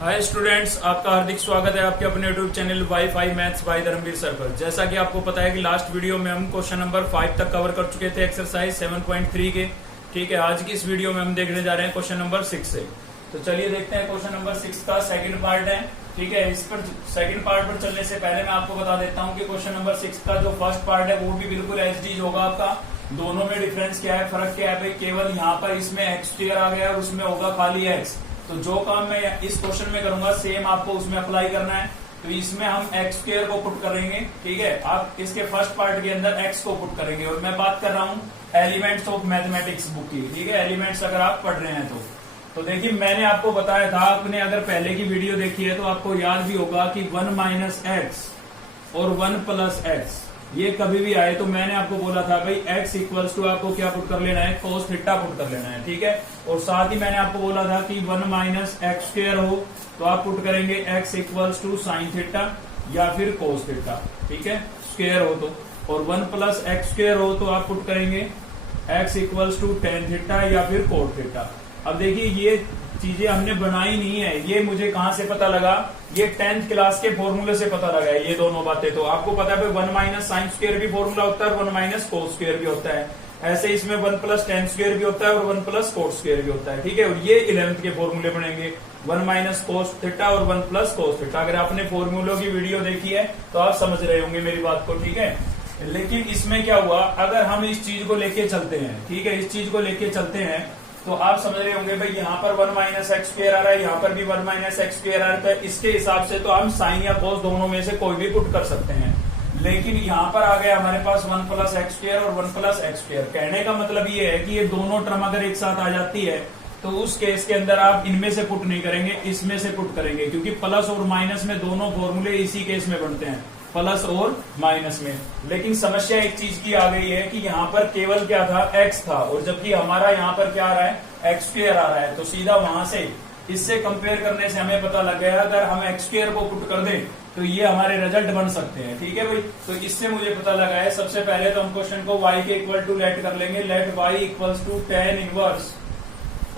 Hi students, आपका हार्दिक स्वागत है आपके अपने YouTube channel WiFi maths by Dharmveer sir पर। जैसा कि आपको पता है कि लास्ट वीडियो में हम क्वेश्चन नंबर 5 तक कवर कर चुके थे एक्सरसाइज 7.3 के। ठीक है, आज की इस वीडियो में हम देखने जा रहे हैं क्वेश्चन नंबर 6 से। तो चलिए देखते हैं क्वेश्चन नंबर 6 का सेकंड पार्ट है। ठीक है, इस पर सेकंड पार्ट पर चलने से पहले मैं आपको बता देता हूँ कि क्वेश्चन नंबर 6 का जो फर्स्ट पार्ट है वो भी बिल्कुल एसडीज होगा आपका। दोनों में डिफरेंस क्या है, फर्क क्या है भाई, केवल यहाँ पर इसमें एक्स स्क्वायर आ गया और उसमें होगा खाली एक्स। तो जो काम मैं इस क्वेश्चन में करूंगा सेम आपको उसमें अप्लाई करना है। तो इसमें हम एक्स स्क्वायर को पुट करेंगे। ठीक है, आप इसके फर्स्ट पार्ट के अंदर एक्स को पुट करेंगे और मैं बात कर रहा हूँ एलिमेंट्स ऑफ मैथमेटिक्स बुक की। ठीक है, एलिमेंट्स अगर आप पढ़ रहे हैं तो देखिए मैंने आपको बताया था, आपने अगर पहले की वीडियो देखी है तो आपको याद भी होगा कि 1 माइनस एक्स और 1 प्लस एक्स ये कभी भी आए तो मैंने आपको बोला था भाई x इक्वल्स टू आपको क्या पुट कर लेना है, कोस थीटा पुट कर लेना है। ठीक है, और साथ ही मैंने आपको बोला था कि 1 माइनस एक्स स्क्वायर हो तो आप पुट करेंगे x equals to sine theta या फिर कोस थीटा। ठीक है, स्क्वायर हो तो, और 1 प्लस एक्स स्क्वायर हो तो आप पुट करेंगे x equals to tan theta या फिर कोट थीटा। अब देखिए ये चीजें हमने बनाई नहीं है, ये मुझे कहां से पता लगा, ये 10th क्लास के फॉर्मूले से पता लगा है। ये दोनों बातें तो आपको पता है 1 माइनस साइन स्क्वायर भी फॉर्मूला होता है और 1 माइनस कोस स्क्वायर भी होता है। ऐसे इसमें 1 प्लस टेन स्क्वायर भी होता है और 1 प्लस कोट स्क्वायर भी होता है। ठीक है, और ये 11th के फॉर्मूले बनेंगे 1 माइनस कोस थीटा और 1 प्लस कोस थीटा। अगर आपने फॉर्मूलों की वीडियो देखी है तो आप समझ रहे होंगे मेरी बात को। ठीक है, लेकिन इसमें क्या हुआ, अगर हम इस चीज को लेके चलते हैं, ठीक है, इस चीज को लेके चलते हैं तो आप समझ रहे होंगे भाई यहाँ पर 1 माइनस एक्स स्क्वायर आ रहा है, यहाँ पर भी 1 माइनस एक्स स्क्वायर आ रहा है। इसके हिसाब से तो हम साइन या कोस दोनों में से कोई भी पुट कर सकते हैं। लेकिन यहाँ पर आ गया हमारे पास 1 प्लस एक्स स्क्वायर और 1 प्लस एक्स स्क्वायर। कहने का मतलब ये है कि ये दोनों टर्म अगर एक साथ आ जाती है तो उस केस के अंदर आप इनमें से पुट नहीं करेंगे, इसमें से पुट करेंगे, क्योंकि प्लस और माइनस में दोनों फॉर्मूले इसी केस में बनते हैं, प्लस और माइनस में। लेकिन समस्या एक चीज की आ गई है कि यहाँ पर केवल क्या था, x था, और जबकि हमारा यहाँ पर क्या आ रहा है, एक्स स्क्वायर आ रहा है। तो सीधा वहां से इससे कंपेयर करने से हमें पता लग गया अगर हम एक्स स्क्वायर को पुट कर दें तो ये हमारे रिजल्ट बन सकते हैं। ठीक है भाई, तो इससे मुझे पता लगा है। सबसे पहले तो हम क्वेश्चन को y के इक्वल टू लेट कर लेंगे, let y equals to tan inverse,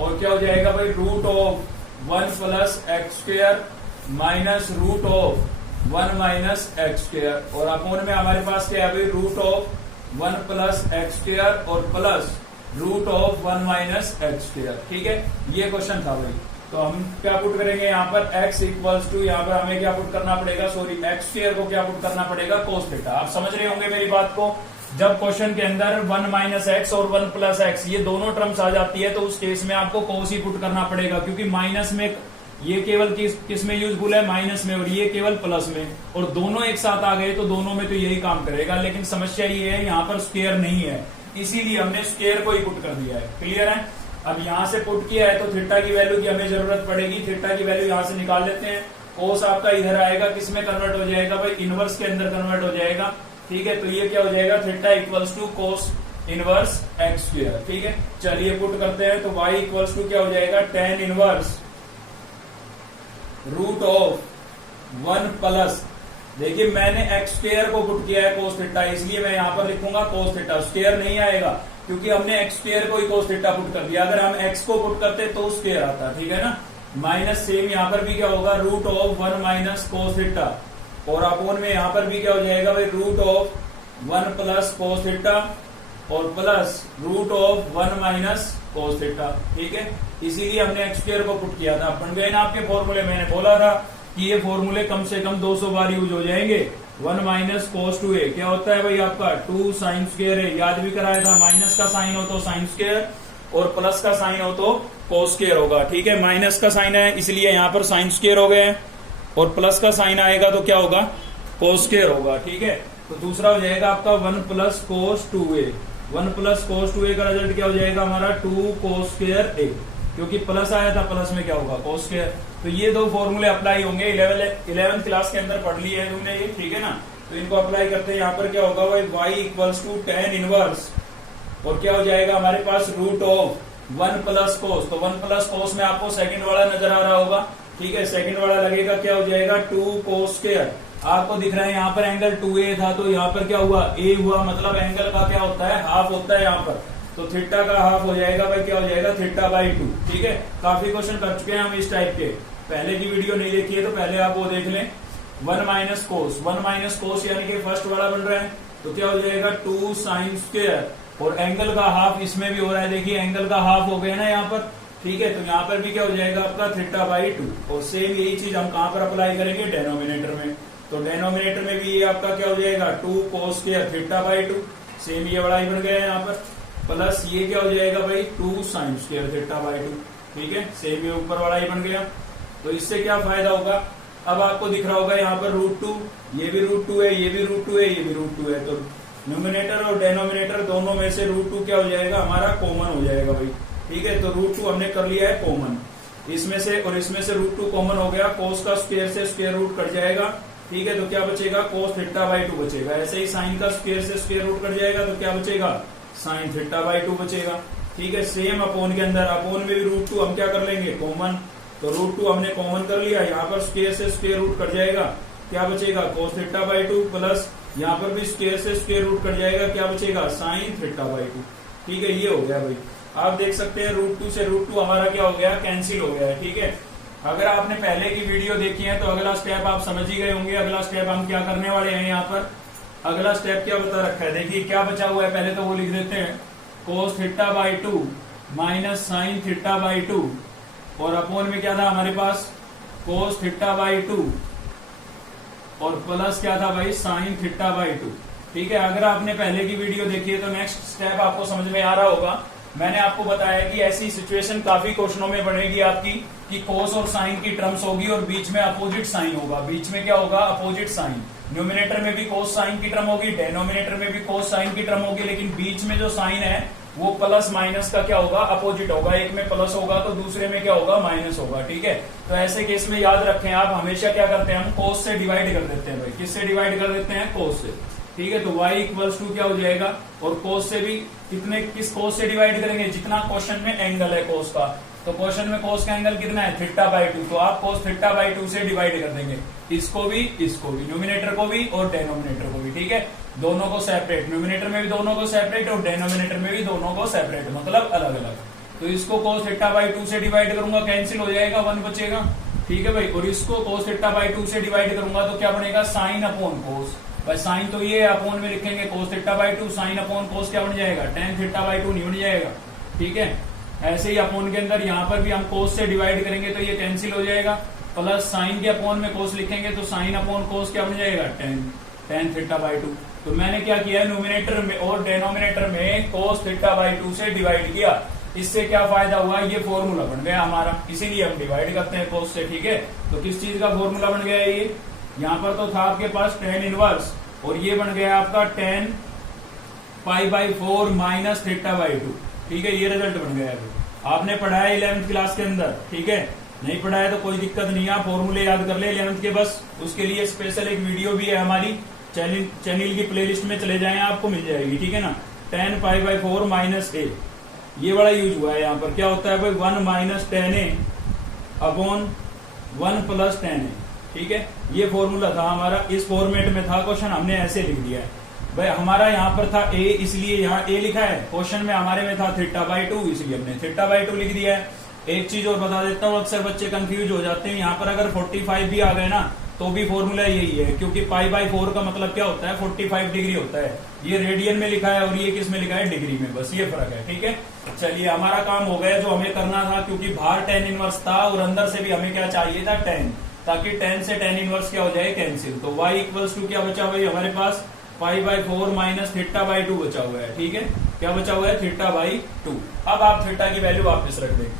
और क्या हो जाएगा भाई, root of 1 plus x square minus root of 1 minus x square, और अपोन में हमारे पास क्या है भाई, root of 1 plus x square और plus root of 1 minus x square. ठीक है, ये क्वेश्चन था भाई। तो हम क्या पुट करेंगे यहाँ पर, x इक्वल्स टू, यहाँ पर हमें क्या पुट करना पड़ेगा, सॉरी एक्स स्क्वायर को क्या पुट करना पड़ेगा, कोस थीटा। आप समझ रहे होंगे मेरी बात को। जब क्वेश्चन के अंदर 1 माइनस एक्स और 1 प्लस एक्स ये दोनों टर्म्स आ जाती है तो उस केस में आपको कोस ही पुट करना पड़ेगा, क्योंकि माइनस में ये केवल किस में यूजफुल है, माइनस में, और ये केवल प्लस में, और दोनों एक साथ आ गए तो दोनों में तो यही काम करेगा। लेकिन समस्या ये है यहाँ पर स्क्वायर नहीं है, इसीलिए हमने स्क्वायर को ही पुट कर दिया है। क्लियर है, अब यहाँ से पुट किया है तो थीटा की वैल्यू की हमें जरूरत पड़ेगी। थीटा की वैल्यू यहाँ से निकाल लेते हैं। कोस आपका इधर आएगा, किस में कन्वर्ट हो जाएगा भाई, इनवर्स के अंदर कन्वर्ट हो जाएगा। ठीक है, तो ये क्या हो जाएगा, theta equals to cos inverse x square. ठीक है, चलिए पुट करते हैं। तो y इक्वल्स टू क्या हो जाएगा, tan inverse root of 1 plus, देखिए मैंने एक्स स्क्वायर को पुट किया है कोस थीटा, इसलिए मैं यहाँ पर लिखूंगा कोस थीटा। स्क्वायर नहीं आएगा क्योंकि हमने एक्स स्क्वायर को ही कोस थीटा पुट कर दिया। अगर हम एक्स को पुट करते तो स्क्वायर आता, ठीक है ना। माइनस सेम यहाँ पर भी क्या होगा, root of 1 minus cos theta, और अपोन में यहाँ पर भी क्या हो जाएगा भाई, root of 1 plus cos theta और plus root of 1 minus cos theta. ठीक है, इसीलिए हमने एक्स स्क्वायर को पुट किया था। बन गए ना आपके फॉर्मूले। मैंने बोला था कि ये फॉर्मूले कम से कम 200 बार यूज हो जाएंगे। 1 माइनस कोस 2a क्या होता है भाई आपका 2 साइन स्क्वायर है, याद भी कराया था। माइनस का साइन हो तो साइन स्क्वायर और प्लस का साइन हो तो कोस स्क्वायर होगा। ठीक है, माइनस का साइन है इसलिए यहाँ पर साइन स्क्वायर हो गए, और प्लस का साइन आएगा तो क्या होगा, कोस स्क्वायर होगा। ठीक है, तो दूसरा हो जाएगा आपका 1 प्लस कोस 2a। 1 प्लस कोस 2a का रिजल्ट क्या हो जाएगा हमारा, 2 कोस स्क्वायर a, क्योंकि प्लस आया था, प्लस में क्या होगा, कोस स्क्वायर। तो ये दो फॉर्मूले अप्लाई होंगे। 11th क्लास के अंदर पढ़ लिए है तुमने ये, ठीक है ना। तो इनको अप्लाई करते हैं। यहाँ पर क्या होगा भाई, y equals to tan inverse, और क्या हो जाएगा हमारे पास, रूट ऑफ 1 प्लस कोस। तो 1 प्लस कोस में आपको सेकंड वाला नजर आ रहा होगा। ठीक है, सेकंड वाला लगेगा, क्या हो जाएगा, 2 कोस स्क्वायर। आपको दिख रहा है यहाँ पर एंगल 2a था तो यहाँ पर क्या हुआ, a हुआ, मतलब एंगल का क्या होता है, हाफ होता है यहाँ पर। तो थीटा का हाफ हो जाएगा भाई, क्या हो जाएगा, थीटा बाई 2। ठीक है, काफी क्वेश्चन कर चुके हैं हम इस टाइप के। पहले की वीडियो नहीं देखी है तो पहले आप वो देख लें। 1 माइनस कोस यानी कि फर्स्ट वाला बन रहा है तो क्या हो जाएगा 2 साइन स्क्वायर, और एंगल का हाफ इसमें भी हो रहा है, देखिए एंगल का हाफ हो गया ना यहाँ पर, ठीक है। तो यहाँ पर भी क्या हो जाएगा आपका थीटा बाई 2, और सेम यही चीज हम कहां पर अप्लाई करेंगे डेनोमिनेटर में। तो डेनोमिनेटर में भी ये आपका क्या हो जाएगा 2 cos square theta by 2, same ये बड़ा ही बन गया है यहाँ पर, प्लस ये क्या हो जाएगा भाई 2 साइन स्क्वायर थीटा बाई 2, ठीक है। सेम ये ऊपर वाला ही बन गया। तो इससे क्या फायदा होगा, अब आपको दिख रहा होगा यहाँ पर √2, ये भी √2 है, ये भी √2 है, ये भी √2 है। तो न्यूमिनेटर और डेनोमिनेटर दोनों में से √2 क्या हो जाएगा हमारा कॉमन हो जाएगा भाई, ठीक है। तो √2 हमने कर लिया है कॉमन, इसमें से और इसमें से √2 कॉमन हो गया, कोस का स्क्वायर से स्क्वायर रूट कट जाएगा, ठीक है। तो क्या बचेगा कोस थीटा बाई 2 बचेगा। ऐसे ही साइन का स्क्वायर से स्क्वायर रूट कट जाएगा तो क्या बचेगा साइन थीटा बाई 2 बचेगा, ठीक है। सेम अपोन के अंदर, अपोन में भी √2 हम क्या कर लेंगे कॉमन, तो √2 हमने कॉमन कर लिया, यहाँ पर स्क्वायर से स्क्वायर रूट कट जाएगा, क्या बचेगा कोस थीटा बाई 2, प्लस यहाँ पर भी स्क्वायर से स्क्वायर रूट कट जाएगा, क्या बचेगा साइन थीटा बाई 2, ठीक है। ये हो गया भाई, आप देख सकते हैं √2 से √2 हमारा क्या हो गया कैंसिल हो गया है, ठीक है। अगर आपने पहले की वीडियो देखी है तो अगला स्टेप आप समझ ही गए होंगे। अगला स्टेप हम क्या करने वाले हैं यहाँ पर, अगला स्टेप क्या बता रखा है, देखिए क्या बचा हुआ है, पहले तो वो लिख देते हैं cos theta by 2 minus sine theta by 2, और अपोन में क्या था हमारे पास कोस थीटा बाई 2 और प्लस क्या था भाई साइन थीटा बाई 2, ठीक है। अगर आपने पहले की वीडियो देखी है तो नेक्स्ट स्टेप आपको समझ में आ रहा होगा। मैंने आपको बताया कि ऐसी सिचुएशन काफी क्वेश्चनों में बनेगी आपकी कि कोस और साइन की टर्म्स होगी और बीच में अपोजिट साइन होगा, बीच में क्या होगा अपोजिट साइन। न्यूमिनेटर में भी कोस साइन की टर्म होगी, डेनोमिनेटर में भी कोस साइन की टर्म होगी, लेकिन बीच में जो साइन है वो प्लस माइनस का क्या होगा अपोजिट होगा, एक में प्लस होगा तो दूसरे में क्या होगा माइनस होगा, ठीक है। तो ऐसे केस में याद रखें आप, हमेशा क्या करते हैं हम कोस से डिवाइड कर देते हैं भाई, किससे डिवाइड कर देते हैं कोस से, ठीक है। तो y इक्वल्स टू क्या हो जाएगा, और कोस से भी किस कोस से डिवाइड करेंगे, जितना क्वेश्चन में एंगल है कोस का, तो क्वेश्चन में कोस का एंगल कितना है थीटा बाई 2, तो आप कोस थीटा बाई 2 से डिवाइड कर देंगे, इसको भी न्यूमिनेटर को भी और डेनोमिनेटर को भी, ठीक है। दोनों को सेपरेट, न्यूमिनेटर में भी दोनों को सेपरेट और डेनोमिनेटर में भी दोनों को सेपरेट, मतलब अलग अलग। तो इसको कोस थीटा बाई 2 से डिवाइड करूंगा, कैंसिल हो जाएगा, 1 बचेगा, ठीक है भाई। और इसको कोस थीटा बाई 2 से डिवाइड करूंगा तो क्या बनेगा साइन अपॉन कोस, भाई साइन तो ये अपोन में लिखेंगे cos theta by 2, sine upon कोस क्या बन जाएगा टेन थीटा बाई 2 नहीं बन जाएगा, ठीक है। ऐसे ही अपोन के अंदर यहाँ पर भी हम कोस से डिवाइड करेंगे तो ये कैंसिल हो जाएगा, प्लस साइन के अपोन में कोस लिखेंगे तो साइन अपॉन कोस क्या बन जाएगा टेन थीटा बाई 2। तो मैंने क्या किया न्यूमिनेटर में और डेनोमिनेटर में कोस थीटा बाई 2 से डिवाइड किया, इससे क्या फायदा हुआ, ये फॉर्मूला बन गया हमारा, इसीलिए हम डिवाइड करते हैं कोस से, ठीक है। तो किस चीज का फॉर्मूला बन गया ये, यहाँ पर तो था आपके पास tan इनवर्स, और ये बन गया आपका tan pi by 4 minus theta by 2, ठीक है। ये रिजल्ट बन गया है, आपने पढ़ाया 11th क्लास के अंदर, ठीक है। नहीं पढ़ाया तो कोई दिक्कत नहीं है, फॉर्मूले याद कर ले 11th के, बस उसके लिए स्पेशल एक वीडियो भी है हमारी चैनल की प्लेलिस्ट में चले जाएं, आपको मिल जाएगी, ठीक है ना। tan पाई बाई 4 माइनस ए, ये बड़ा यूज हुआ है यहाँ पर, क्या होता है भाई 1 माइनस tan ए अपॉन 1 प्लस tan ए, ठीक है। ये फॉर्मूला था हमारा, इस फॉर्मेट में था क्वेश्चन, हमने ऐसे लिख दिया है भाई। हमारा यहाँ पर था a, इसलिए यहाँ a लिखा है, क्वेश्चन में हमारे में था थीटा बाई 2, इसलिए हमने थीटा बाई 2 लिख दिया है। एक चीज और बता देता हूँ, अक्सर बच्चे कंफ्यूज हो जाते हैं, यहाँ पर अगर 45 भी आ गए ना तो भी फॉर्मूला यही है, क्योंकि पाई बाई 4 का मतलब क्या होता है 45 डिग्री होता है, ये रेडियन में लिखा है और ये किस में लिखा है डिग्री में, बस ये फर्क है, ठीक है। चलिए हमारा काम हो गया जो हमें करना था, क्योंकि बाहर tan इनवर्स था और अंदर से भी हमें क्या चाहिए था tan, ताकि tan से tan इनवर्स क्या हो जाए कैंसिल। तो y इक्वल्स टू क्या बचा हुआ है हमारे पास pi by 4 minus theta by 2 बचा हुआ है, ठीक है। क्या बचा हुआ है थीटा बाई 2। अब आप थीटा की वैल्यू वापस रख दें,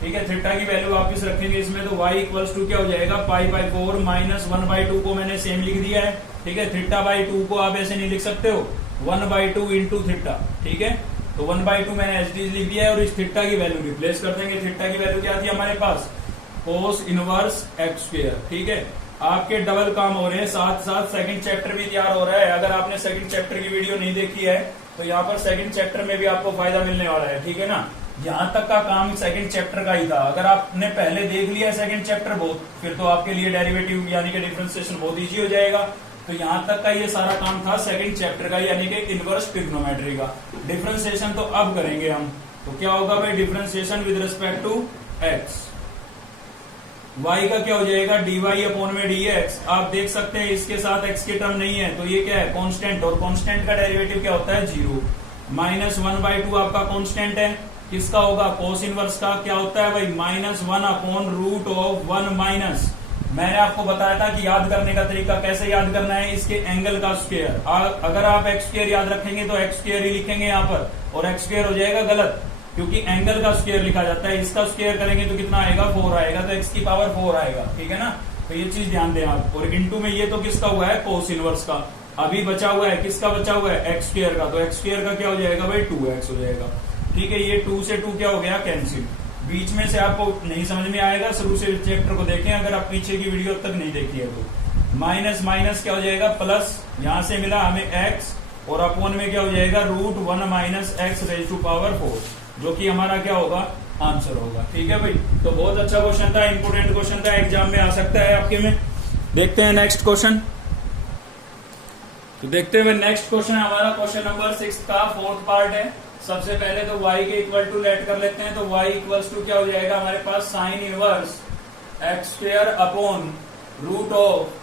ठीक है। थीटा की वैल्यू वापस रखेंगे इसमें, तो y इक्वल्स टू क्या हो जाएगा पाई बाई 4 माइनस 1 बाई 2 को मैंने सेम लिख दिया है, ठीक है। थीटा बाई 2 को आप ऐसे नहीं लिख सकते हो 1 बाई 2 इंटू थीटा, ठीक है। तो 1 बाई 2 मैंने एच लिख दिया है और इस थीटा की वैल्यू रिप्लेस कर देंगे। थीटा की वैल्यू क्या थी हमारे पास कोस इनवर्स एक्स स्क्वायर, ठीक है। आपके डबल काम हो रहे हैं, साथ साथ सेकंड चैप्टर भी तैयार हो रहा है। अगर आपने सेकंड चैप्टर की वीडियो नहीं देखी है तो यहाँ पर सेकंड चैप्टर में भी आपको फायदा मिलने वाला है, ठीक है ना। यहाँ तक का काम सेकंड चैप्टर का ही था, अगर आपने पहले देख लिया सेकंड चैप्टर बहुत, फिर तो आपके लिए डेरिवेटिव यानी कि डिफरेंशिएशन बहुत इजी हो जाएगा। तो यहाँ तक का ये सारा काम था सेकंड चैप्टर का, यानी कि इनवर्स ट्रिग्नोमेट्री का। डिफरेंशिएशन तो अब करेंगे हम, तो क्या होगा भाई differentiation with respect to x, y का क्या हो जाएगा dy अपॉन में dx। आप देख सकते हैं इसके साथ x की टर्म नहीं है तो ये क्या है कांस्टेंट, और कांस्टेंट का डेरिवेटिव क्या होता है 0। -1/2 आपका कांस्टेंट है, किसका होगा कोस इनवर्स का, क्या होता है भाई -1 अपॉन रूट ऑफ 1 माइनस। मैंने आपको बताया था कि याद करने का तरीका कैसे याद करना है, इसके एंगल का स्क्वायर। अगर आप x स्क्वायर याद रखेंगे तो x स्क्वायर ही लिखेंगे यहाँ पर, और x स्क्वायर हो जाएगा गलत क्योंकि एंगल का स्क्वायर लिखा जाता है। इसका स्क्वायर करेंगे तो कितना आएगा 4 आएगा, तो x की पावर 4 आएगा, ठीक है ना। तो ये चीज ध्यान दें आप। और इनटू में ये तो किसका हुआ है कोस इनवर्स का, अभी बचा हुआ है किसका बचा हुआ है x स्क्वायर का, तो x स्क्वायर का क्या हो जाएगा भाई 2x हो जाएगा, ठीक है। ये 2 से 2 क्या हो गया कैंसिल। बीच में से आपको नहीं समझ में आएगा, शुरू से चैप्टर को देखें अगर आप पीछे की वीडियो तक नहीं देखी है तो। माइनस माइनस क्या हो जाएगा प्लस, यहां से मिला हमें x, और अपॉन में क्या हो जाएगा √1 minus x raise to power 4, जो कि हमारा क्या होगा आंसर होगा, ठीक है भाई। तो बहुत अच्छा क्वेश्चन था, इंपोर्टेंट क्वेश्चन था, एग्जाम में आ सकता है आपके में। देखते हैं नेक्स्ट क्वेश्चन। तो देखते हुए नेक्स्ट क्वेश्चन है हमारा क्वेश्चन नंबर 6 का 4th पार्ट है। सबसे पहले तो y के इक्वल टू लेट कर लेते हैं। तो y इक्वल्स टू क्या हो जाएगा हमारे पास sine inverse x square upon root of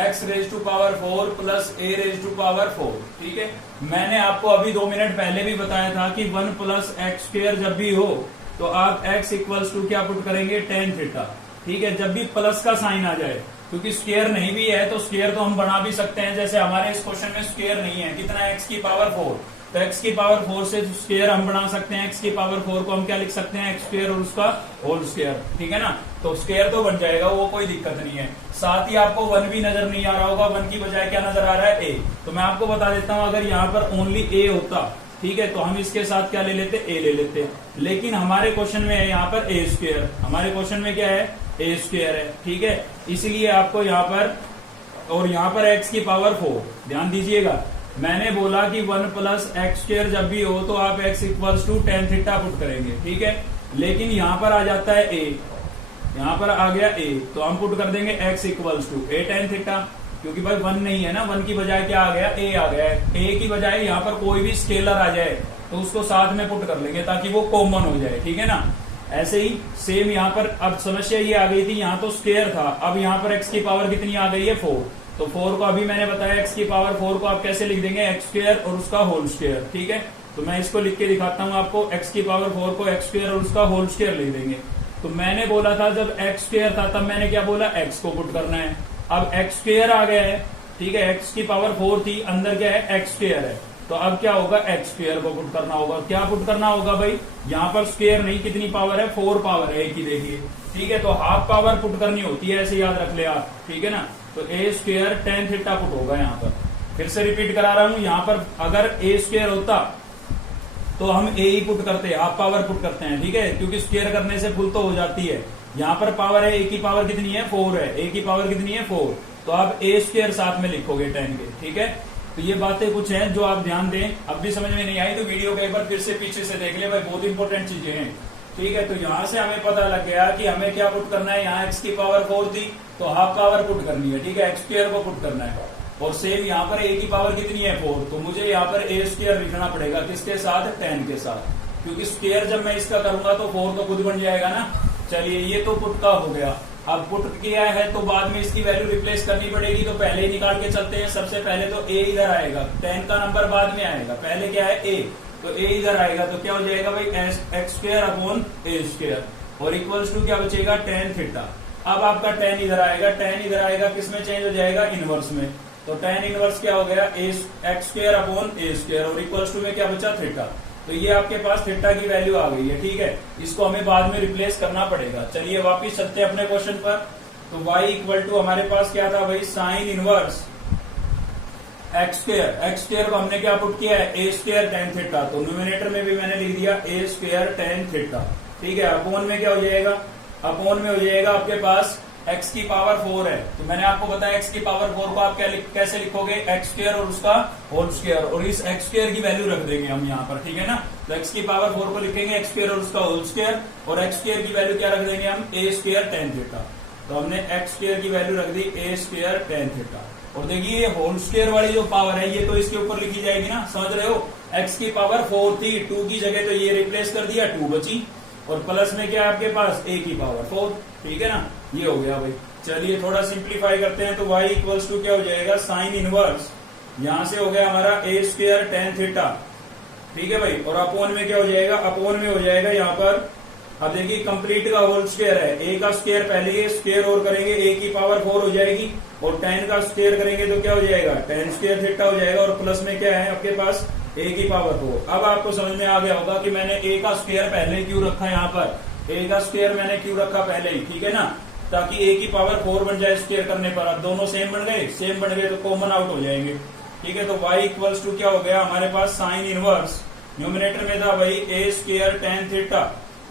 x raise to power 4 plus a raise to power 4, ठीक है। मैंने आपको अभी 2 मिनट पहले भी बताया था कि 1 प्लस एक्स स्क्वायर जब भी हो तो आप x इक्वल्स टू क्या पुट करेंगे tan थीटा, ठीक है। जब भी प्लस का साइन आ जाए, क्योंकि स्क्वायर नहीं भी है तो स्क्वायर तो हम बना भी सकते हैं, जैसे हमारे इस क्वेश्चन में स्क्वायर नहीं है, कितना x की पावर 4, तो x की पावर 4 से स्क्वायर हम बना सकते हैं। x की पावर 4 को हम क्या लिख सकते हैं x स्क्वायर और उसका होल स्क्वायर, ठीक है ना। तो स्क्वायर तो बन जाएगा, वो कोई दिक्कत नहीं है। साथ ही आपको 1 भी नजर नहीं आ रहा होगा, 1 की बजाय क्या नजर आ रहा है a। तो मैं आपको बता देता हूं अगर यहाँ पर ओनली a होता, ठीक है, तो हम इसके साथ क्या ले लेते a ले लेते, लेकिन हमारे क्वेश्चन में है यहाँ पर a स्क्वायर, हमारे क्वेश्चन में क्या है a स्क्वायर है, ठीक है। इसलिए आपको यहाँ पर और यहाँ पर x की पावर 4, ध्यान दीजिएगा मैंने बोला कि 1 प्लस एक्स स्क्वायर जब भी हो तो आप x equals to tan theta put करेंगे, ठीक है। लेकिन यहाँ पर आ जाता है a, यहाँ पर आ गया a, तो हम पुट कर देंगे x equals to a tan theta, क्योंकि भाई 1 नहीं है ना, 1 की बजाय क्या आ गया a आ गया है। a की बजाय यहाँ पर कोई भी स्केलर आ जाए तो उसको साथ में पुट कर लेंगे ताकि वो कॉमन हो जाए, ठीक है ना। ऐसे ही सेम यहाँ पर अब समस्या ये आ गई थी, यहाँ तो स्क्वायर था, अब यहाँ पर x की पावर कितनी आ गई है 4, तो 4 को अभी मैंने बताया x की पावर 4 को आप कैसे लिख देंगे x स्क्वायर और उसका होल स्क्वायर, ठीक है। तो मैं इसको लिख के दिखाता हूँ आपको, x की पावर 4 को x स्क्वायर और उसका होल स्क्वायर लिख देंगे। तो मैंने बोला था जब x स्क्वायर था तब मैंने क्या बोला x को पुट करना है, अब x स्क्वायर आ गया है, ठीक है, x की पावर 4 थी, अंदर क्या है x स्क्वायर है, तो अब क्या होगा x स्क्वायर को पुट करना होगा। क्या पुट करना होगा भाई, यहाँ पर स्क्वायर नहीं, कितनी पावर है 4 पावर है, एक ही देखिए, ठीक है। तो हाफ पावर पुट करनी होती है, ऐसे याद रख ले आप, ठीक है ना। तो a square tan theta put होगा यहाँ पर। फिर से रिपीट करा रहा हूं, यहाँ पर अगर a स्क्वायर होता तो हम a ही पुट करते हैं, हाफ पावर पुट करते हैं, ठीक है, क्योंकि स्क्वायर करने से फुल तो हो जाती है। यहाँ पर पावर है, a की पावर कितनी है 4 है, a की पावर कितनी है 4, तो आप a स्क्वायर साथ में लिखोगे tan के, ठीक है। तो ये बातें कुछ हैं जो आप ध्यान दें। अब भी समझ में नहीं आई तो वीडियो को एक बार फिर से पीछे से देख ले भाई, बहुत इंपॉर्टेंट चीजें हैं, ठीक है। तो यहाँ से हमें पता लग गया कि हमें क्या पुट करना है, यहाँ x की पावर 4 थी तो हाफ पावर पुट करनी है, ठीक है, x स्क्वायर को पुट करना है। और सेम यहाँ पर a की पावर कितनी है 4, तो मुझे यहाँ पर a स्क्वायर लिखना पड़ेगा, किसके साथ tan के साथ, क्योंकि स्क्वायर जब मैं इसका करूंगा तो 4 तो खुद बन जाएगा ना। चलिए ये तो पुट का हो गया। अब पुट किया है तो बाद में इसकी वैल्यू रिप्लेस करनी पड़ेगी, तो पहले ही निकाल के चलते हैं। सबसे पहले तो a इधर आएगा, tan का नंबर बाद में आएगा, पहले क्या है a, तो a इधर आएगा तो क्या हो जाएगा भाई x square upon a square, और इक्वल्स टू क्या बचेगा tan थीटा। अब आपका tan इधर आएगा, tan इधर आएगा, किसमें चेंज हो जाएगा इनवर्स में, तो tan इनवर्स क्या हो गया x square upon a square, और इक्वल्स टू में क्या बचा थीटा। तो ये आपके पास थीटा की वैल्यू आ गई है, ठीक है। इसको हमें बाद में रिप्लेस करना पड़ेगा। चलिए वापिस चलते हैं अपने क्वेश्चन पर। तो y इक्वल टू हमारे पास क्या था भाई साइन इनवर्स एक्स स्क्वायर को हमने क्या पुट किया है a स्क्वायर tan थीटा, तो न्यूमिनेटर में भी मैंने लिख दिया a स्क्वायर tan थीटा, ठीक है। अपॉन में क्या हो जाएगा, अपॉन में हो जाएगा आपके पास x की पावर 4 है, तो मैंने आपको बताया x की पावर 4 को आप कैसे लिखोगे x स्क्वायर और उसका होल स्क्वायर, और इस x स्क्वायर की वैल्यू रख देंगे हम यहाँ पर, ठीक है ना। तो x की पावर 4 को लिखेंगे x स्क्वायर और उसका होल स्क्वायर, और x स्क्वायर की वैल्यू क्या रख देंगे हम a स्क्वायर tan थीटा। तो हमने x स्क्वायर की वैल्यू रख दी a स्क्वायर tan थीटा, और देखिए ये होल स्क्वायर वाली जो पावर है ये तो इसके ऊपर लिखी जाएगी ना, समझ रहे हो। x की पावर 4 थी, 2 की जगह तो ये रिप्लेस कर दिया, 2 बची, और प्लस में क्या है आपके पास a की पावर 4, ठीक है ना, ये हो गया भाई। चलिए थोड़ा सिंप्लीफाई करते हैं, तो y इक्वल्स टू क्या हो जाएगा, साइन इनवर्स, यहां से हो गया हमारा a स्क्वायर टेन थीटा, ठीक है भाई, और अपोन में क्या हो जाएगा, अपोन में हो जाएगा यहाँ पर, अब देखिए कंप्लीट का होल स्क्वायर है, a का स्क्वायर पहले ये स्क्वायर और करेंगे a की पावर 4 हो जाएगी, और टेन का स्क्वायर करेंगे तो क्या हो जाएगा, टेन स्क्वायर थीटा हो जाएगा, और प्लस में क्या है आपके पास a की पावर 4। अब आपको समझ में आ गया होगा कि मैंने a का स्क्वायर पहले क्यों रखा है, यहाँ पर a का स्क्वायर मैंने क्यों रखा पहले ही, ठीक है ना, ताकि a की पावर 4 बन जाए स्क्वायर करने पर। अब दोनों सेम बन गए, सेम बन गए तो कॉमन आउट हो जाएंगे, ठीक है। तो y इक्वल्स टू क्या हो गया हमारे पास, साइन इनवर्स, न्यूमिनेटर में था भाई a स्क्वायर टेन थीटा,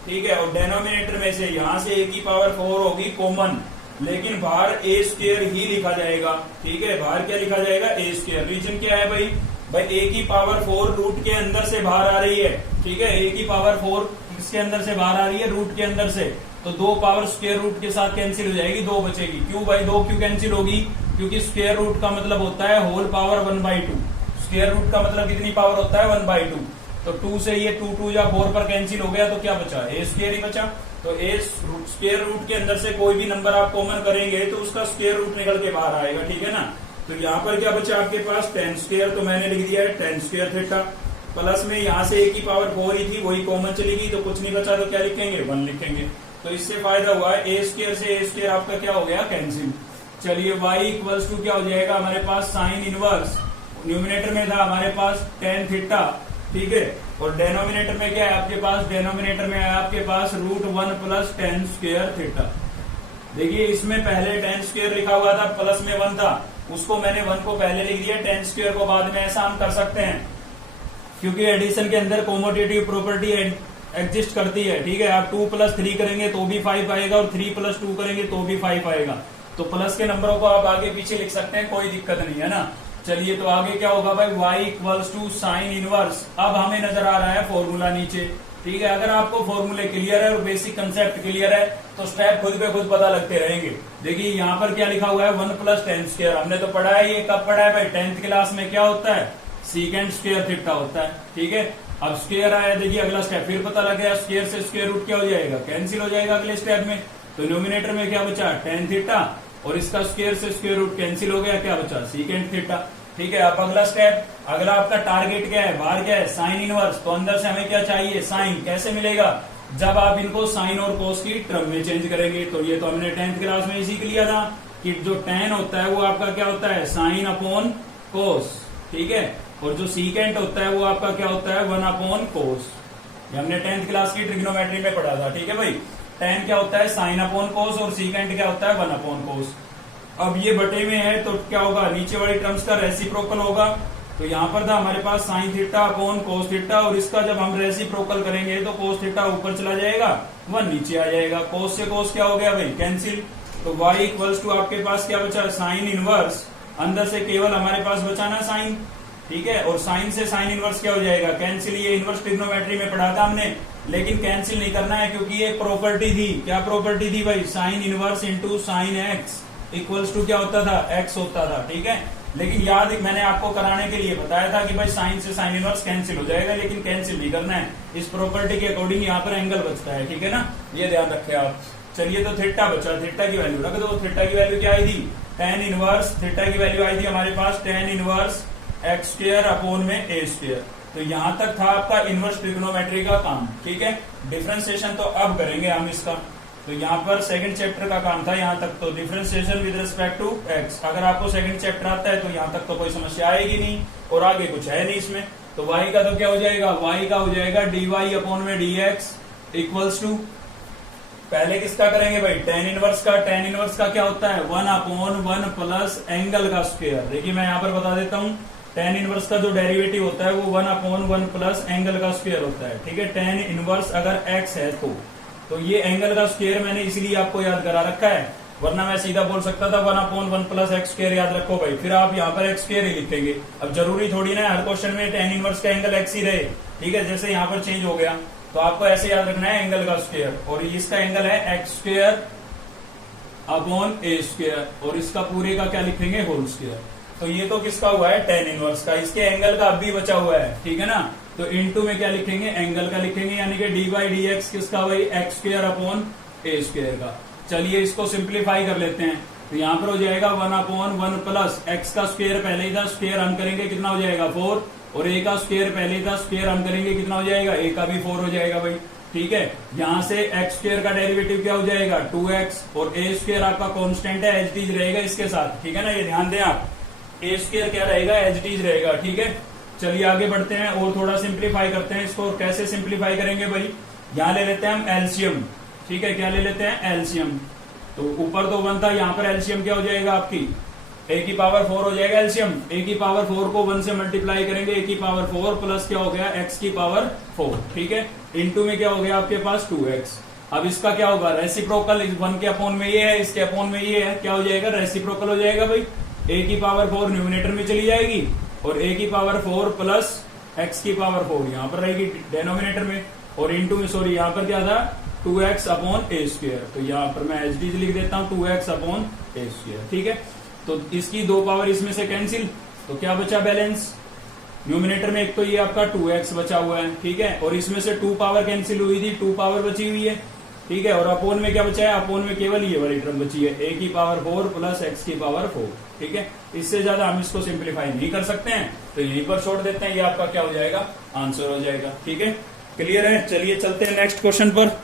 ठीक है, और डेनोमिनेटर में से यहाँ से a की पावर 4 होगी कॉमन, लेकिन बाहर a स्क्वायर ही लिखा जाएगा, ठीक है, बाहर क्या लिखा जाएगा, a स्क्वायर। रीजन क्या है भाई, a की पावर 4 रूट के अंदर से बाहर आ रही है, ठीक है, a की पावर 4 इसके अंदर से बाहर आ रही है, रूट के अंदर से, तो दो पावर स्क्वायर रूट के साथ कैंसिल हो जाएगी, दो बचेगी। क्यों भाई दो क्यों कैंसिल होगी, क्योंकि स्क्वायर रूट का मतलब होता है होल पावर 1/2, स्क्वायर रूट का मतलब कितनी पावर होता है 1/2, तो 2 से ये 2 या 4 पर कैंसिल हो गया, तो क्या बचा, a स्क्वायर ही बचा। तो a स्क्वायर रूट के अंदर से कोई भी नंबर आप कॉमन करेंगे तो उसका स्क्वायर रूट निकल के बाहर आएगा, ठीक है ना। तो यहाँ पर क्या बचा आपके पास, टेन स्क्वायर, तो मैंने लिख दिया है टेन स्क्वायर थीटा, प्लस में यहाँ से a की पावर 4 ही थी, वही कॉमन चली गई, तो कुछ नहीं बचा, तो क्या लिखेंगे, 1 लिखेंगे। तो इससे फायदा हुआ है, a स्क्वायर से a स्क्वायर आपका क्या हो गया, कैंसिल। चलिए y इक्वल्स टू क्या हो जाएगा हमारे पास, साइन इनवर्स, न्यूमिनेटर में था हमारे पास टेन थीटा, ठीक है, और डेनोमिनेटर में क्या है आपके पास, डेनोमिनेटर में है आपके पास √1 प्लस टेन स्क्वायर थीटा। देखिए इसमें पहले टेन स्क्वायर लिखा हुआ था, प्लस में 1 था, उसको मैंने 1 को पहले लिख दिया, टेन स्क्वायर को बाद में। ऐसा हम कर सकते हैं क्योंकि एडिशन के अंदर कोमोटेटिव प्रॉपर्टी एग्जिस्ट करती है, ठीक है। आप 2 + 3 करेंगे तो भी 5 आएगा, और 3 + 2 करेंगे तो भी 5 आएगा, तो प्लस के नंबरों को आप आगे पीछे लिख सकते हैं, कोई दिक्कत नहीं है ना। चलिए तो आगे क्या होगा भाई, y equals to sine inverse. अब हमें नजर आ रहा है फॉर्मूला नीचे, ठीक है। अगर आपको फॉर्मूले क्लियर है और बेसिक कंसेप्ट क्लियर है तो स्टेप खुद पे खुद पता लगते रहेंगे। देखिए यहाँ पर क्या लिखा हुआ है, 1 + टेन स्क्वायर, हमने तो पढ़ा है, ये कब पढ़ा है भाई, 10th क्लास में। क्या होता है, सीकेंड स्क्वायर थीटा होता है, ठीक है। अब स्क्वायर आया, देखिए अगला स्टेप फिर पता लग गया, स्क्वायर से स्क्वायर रूट क्या हो जाएगा, कैंसिल हो जाएगा अगले स्टेप में। तो न्यूमिनेटर में क्या बचा, टेन थीटा, और इसका स्क्वायर से स्क्वायर रूट कैंसिल हो गया, क्या बचा, सीकेंड थीटा, ठीक है। अब अगला स्टेप, अगला आपका टारगेट क्या है, बाहर क्या है, साइन इनवर्स, तो अंदर से हमें क्या चाहिए, साइन। कैसे मिलेगा, जब आप इनको साइन और कोस की टर्म में चेंज करेंगे। तो ये तो हमने 10th क्लास में सीख लिया था कि जो tan होता है वो आपका क्या होता है, साइन अपॉन कोस, ठीक है, और जो सीकेंट होता है वो आपका क्या होता है, 1 अपॉन कोस। ये हमने 10th क्लास की ट्रिग्नोमेट्री में पढ़ा था, ठीक है भाई। tan क्या होता है, साइन अपॉन कोस, और सीकेंट क्या होता है, 1 अपॉन कोस। अब ये बटे में है तो क्या होगा, नीचे वाली टर्म्स का रेसिप्रोकल होगा। तो यहाँ पर था हमारे पास sine theta upon cos theta, और इसका जब हम रेसिप्रोकल करेंगे तो कोस थीटा ऊपर चला जाएगा, 1 नीचे आ जाएगा, कोस से कोस क्या हो गया भाई, कैंसिल। तो y इक्वल्स टू आपके पास क्या बचा, साइन इनवर्स, अंदर से केवल हमारे पास बचाना साइन, ठीक है, और साइन से साइन इनवर्स क्या हो जाएगा, कैंसिल। ये इनवर्स ट्रिग्नोमेट्री में पढ़ा था हमने, लेकिन कैंसिल नहीं करना है क्योंकि ये प्रॉपर्टी थी। क्या प्रॉपर्टी थी भाई, sine inverse into sine x equals to क्या होता था, x होता था, ठीक है। लेकिन याद मैंने आपको कराने के लिए बताया था कि भाई साइन से साइन इनवर्स कैंसिल हो जाएगा, लेकिन कैंसिल नहीं करना है, इस प्रॉपर्टी के अकॉर्डिंग यहाँ पर एंगल बचता है, ठीक है ना, ये ध्यान रखें आप। चलिए तो थीटा बचा, थीटा की वैल्यू रख दो। थीटा की वैल्यू क्या आई थी, tan इनवर्स, थीटा की वैल्यू आई थी हमारे पास tan inverse x square upon में a स्क्वायर। तो यहाँ तक था आपका इनवर्स ट्रिग्नोमेट्री का काम, ठीक है। डिफरेंशिएशन तो अब करेंगे हम इसका, तो यहाँ पर सेकंड चैप्टर का काम था यहाँ तक, तो differentiation with respect to x। अगर आपको सेकंड चैप्टर आता है तो यहाँ तक तो कोई समस्या आएगी नहीं, और आगे कुछ है नहीं इसमें। तो y का तो क्या हो जाएगा, y का हो जाएगा dy अपॉन में dx इक्वल्स टू, पहले किसका करेंगे भाई, tan इनवर्स का। tan इनवर्स का क्या होता है, 1 अपॉन 1 प्लस एंगल का स्क्वायर। देखिए मैं यहाँ पर बता देता हूँ, tan इनवर्स का जो डेरिवेटिव होता है वो 1 अपॉन 1 प्लस एंगल का स्क्वायर होता है, ठीक है। tan इनवर्स अगर x है तो ये एंगल का स्क्वायर मैंने इसलिए आपको याद करा रखा है, वरना मैं सीधा बोल सकता था 1 अपॉन 1 प्लस एक्स स्क्वायर याद रखो भाई, फिर आप यहाँ पर एक्स स्क्वायर ही लिखेंगे। अब जरूरी थोड़ी ना हर क्वेश्चन में tan इनवर्स का एंगल x ही रहे, ठीक है। जैसे यहाँ पर चेंज हो गया तो आपको ऐसे याद रखना है एंगल का स्क्वायर, और इसका एंगल है एक्स स्क्वायर अपॉन ए स्क्वायर, और इसका पूरे का क्या लिखेंगे, होल स्क्वायर। तो ये तो किसका हुआ है, tan इनवर्स का, इसके एंगल का अब भी बचा हुआ है, ठीक है ना। तो इनटू में क्या लिखेंगे, एंगल का लिखेंगे, यानी कि डी बाई डी एक्स किसका भाई, एक्स स्क्वायर अपॉन ए स्क्वायर का। चलिए इसको सिंप्लीफाई कर लेते हैं। तो यहाँ पर हो जाएगा 1/1 प्लस एक्स का स्क्वायर पहले ही था, स्क्वायर हम करेंगे कितना हो जाएगा 4, और ए का स्क्वायर पहले ही था, स्क्वायर हम करेंगे कितना हो जाएगा, ए का भी 4 हो जाएगा भाई। ठीक है, यहाँ से एक्स स्क्वायर का डेरिवेटिव क्या हो जाएगा 2x, और ए स्क्वायर आपका कांस्टेंट है, एज इट इज रहेगा इसके साथ। ठीक है ना, ये ध्यान दें आप, ए स्क्वायर क्या रहेगा, एज इट इज रहेगा। ठीक है, चलिए आगे बढ़ते हैं और थोड़ा सिंप्लीफाई करते हैं इसको। कैसे सिंप्लीफाई करेंगे भाई, यहाँ ले लेते हैं हम एलसीएम। ठीक है, क्या ले लेते हैं, एलसीएम। तो ऊपर तो 1 था, यहाँ पर एलसीएम क्या हो जाएगा आपकी, ए की पावर 4 हो जाएगा एलसीएम। ए की पावर 4 को 1 से मल्टीप्लाई करेंगे, ए की पावर 4 प्लस क्या हो गया, एक्स की पावर 4। ठीक है, इनटू में क्या हो गया आपके पास 2x। अब इसका क्या होगा, रेसिप्रोकल, 1 के अपोन में ये है, इसके अपोन में ये है, क्या हो जाएगा, रेसिप्रोकल हो जाएगा भाई। ए की पावर 4 न्यूमिनेटर में चली जाएगी, और ए की पावर 4 प्लस एक्स की पावर 4 यहाँ पर रहेगी डेनोमिनेटर में, और इनटू में सॉरी यहाँ पर क्या था 2x अपॉन ए स्क्वायर। तो यहाँ पर मैं एच डी लिख देता हूँ 2x अपॉन ए स्क्वायर। ठीक है, तो इसकी 2 पावर इसमें से कैंसिल, तो क्या बचा बैलेंस, न्यूमिनेटर में एक तो ये आपका 2x बचा हुआ है। ठीक है, और इसमें से 2 पावर कैंसिल हुई थी, 2 पावर बची हुई है। ठीक है, और अपोन में क्या बचा है, अपोन में केवल ये वाली टर्म बची है, ए की पावर 4 प्लस एक्स की पावर 4। ठीक है, इससे ज्यादा हम इसको सिंप्लीफाई नहीं कर सकते हैं, तो यहीं पर छोड़ देते हैं, ये आपका क्या हो जाएगा, आंसर हो जाएगा। ठीक है, क्लियर है। चलिए चलते हैं नेक्स्ट क्वेश्चन पर।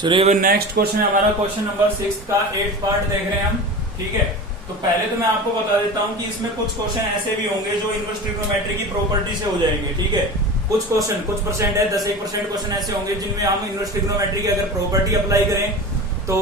चलिए भाई नेक्स्ट क्वेश्चन है हमारा क्वेश्चन नंबर 6 का 8 पार्ट देख रहे हैं हम। ठीक है, तो पहले तो मैं आपको बता देता हूं कि इसमें कुछ क्वेश्चन ऐसे भी होंगे जो इनवर्स ट्रिग्नोमेट्री की प्रॉपर्टी से हो जाएंगे। ठीक है, कुछ क्वेश्चन, कुछ परसेंट है, 10-1% क्वेश्चन ऐसे होंगे जिनमें हम इनवर्स ट्रिग्नोमेट्री की अगर प्रॉपर्टी अप्लाई करें तो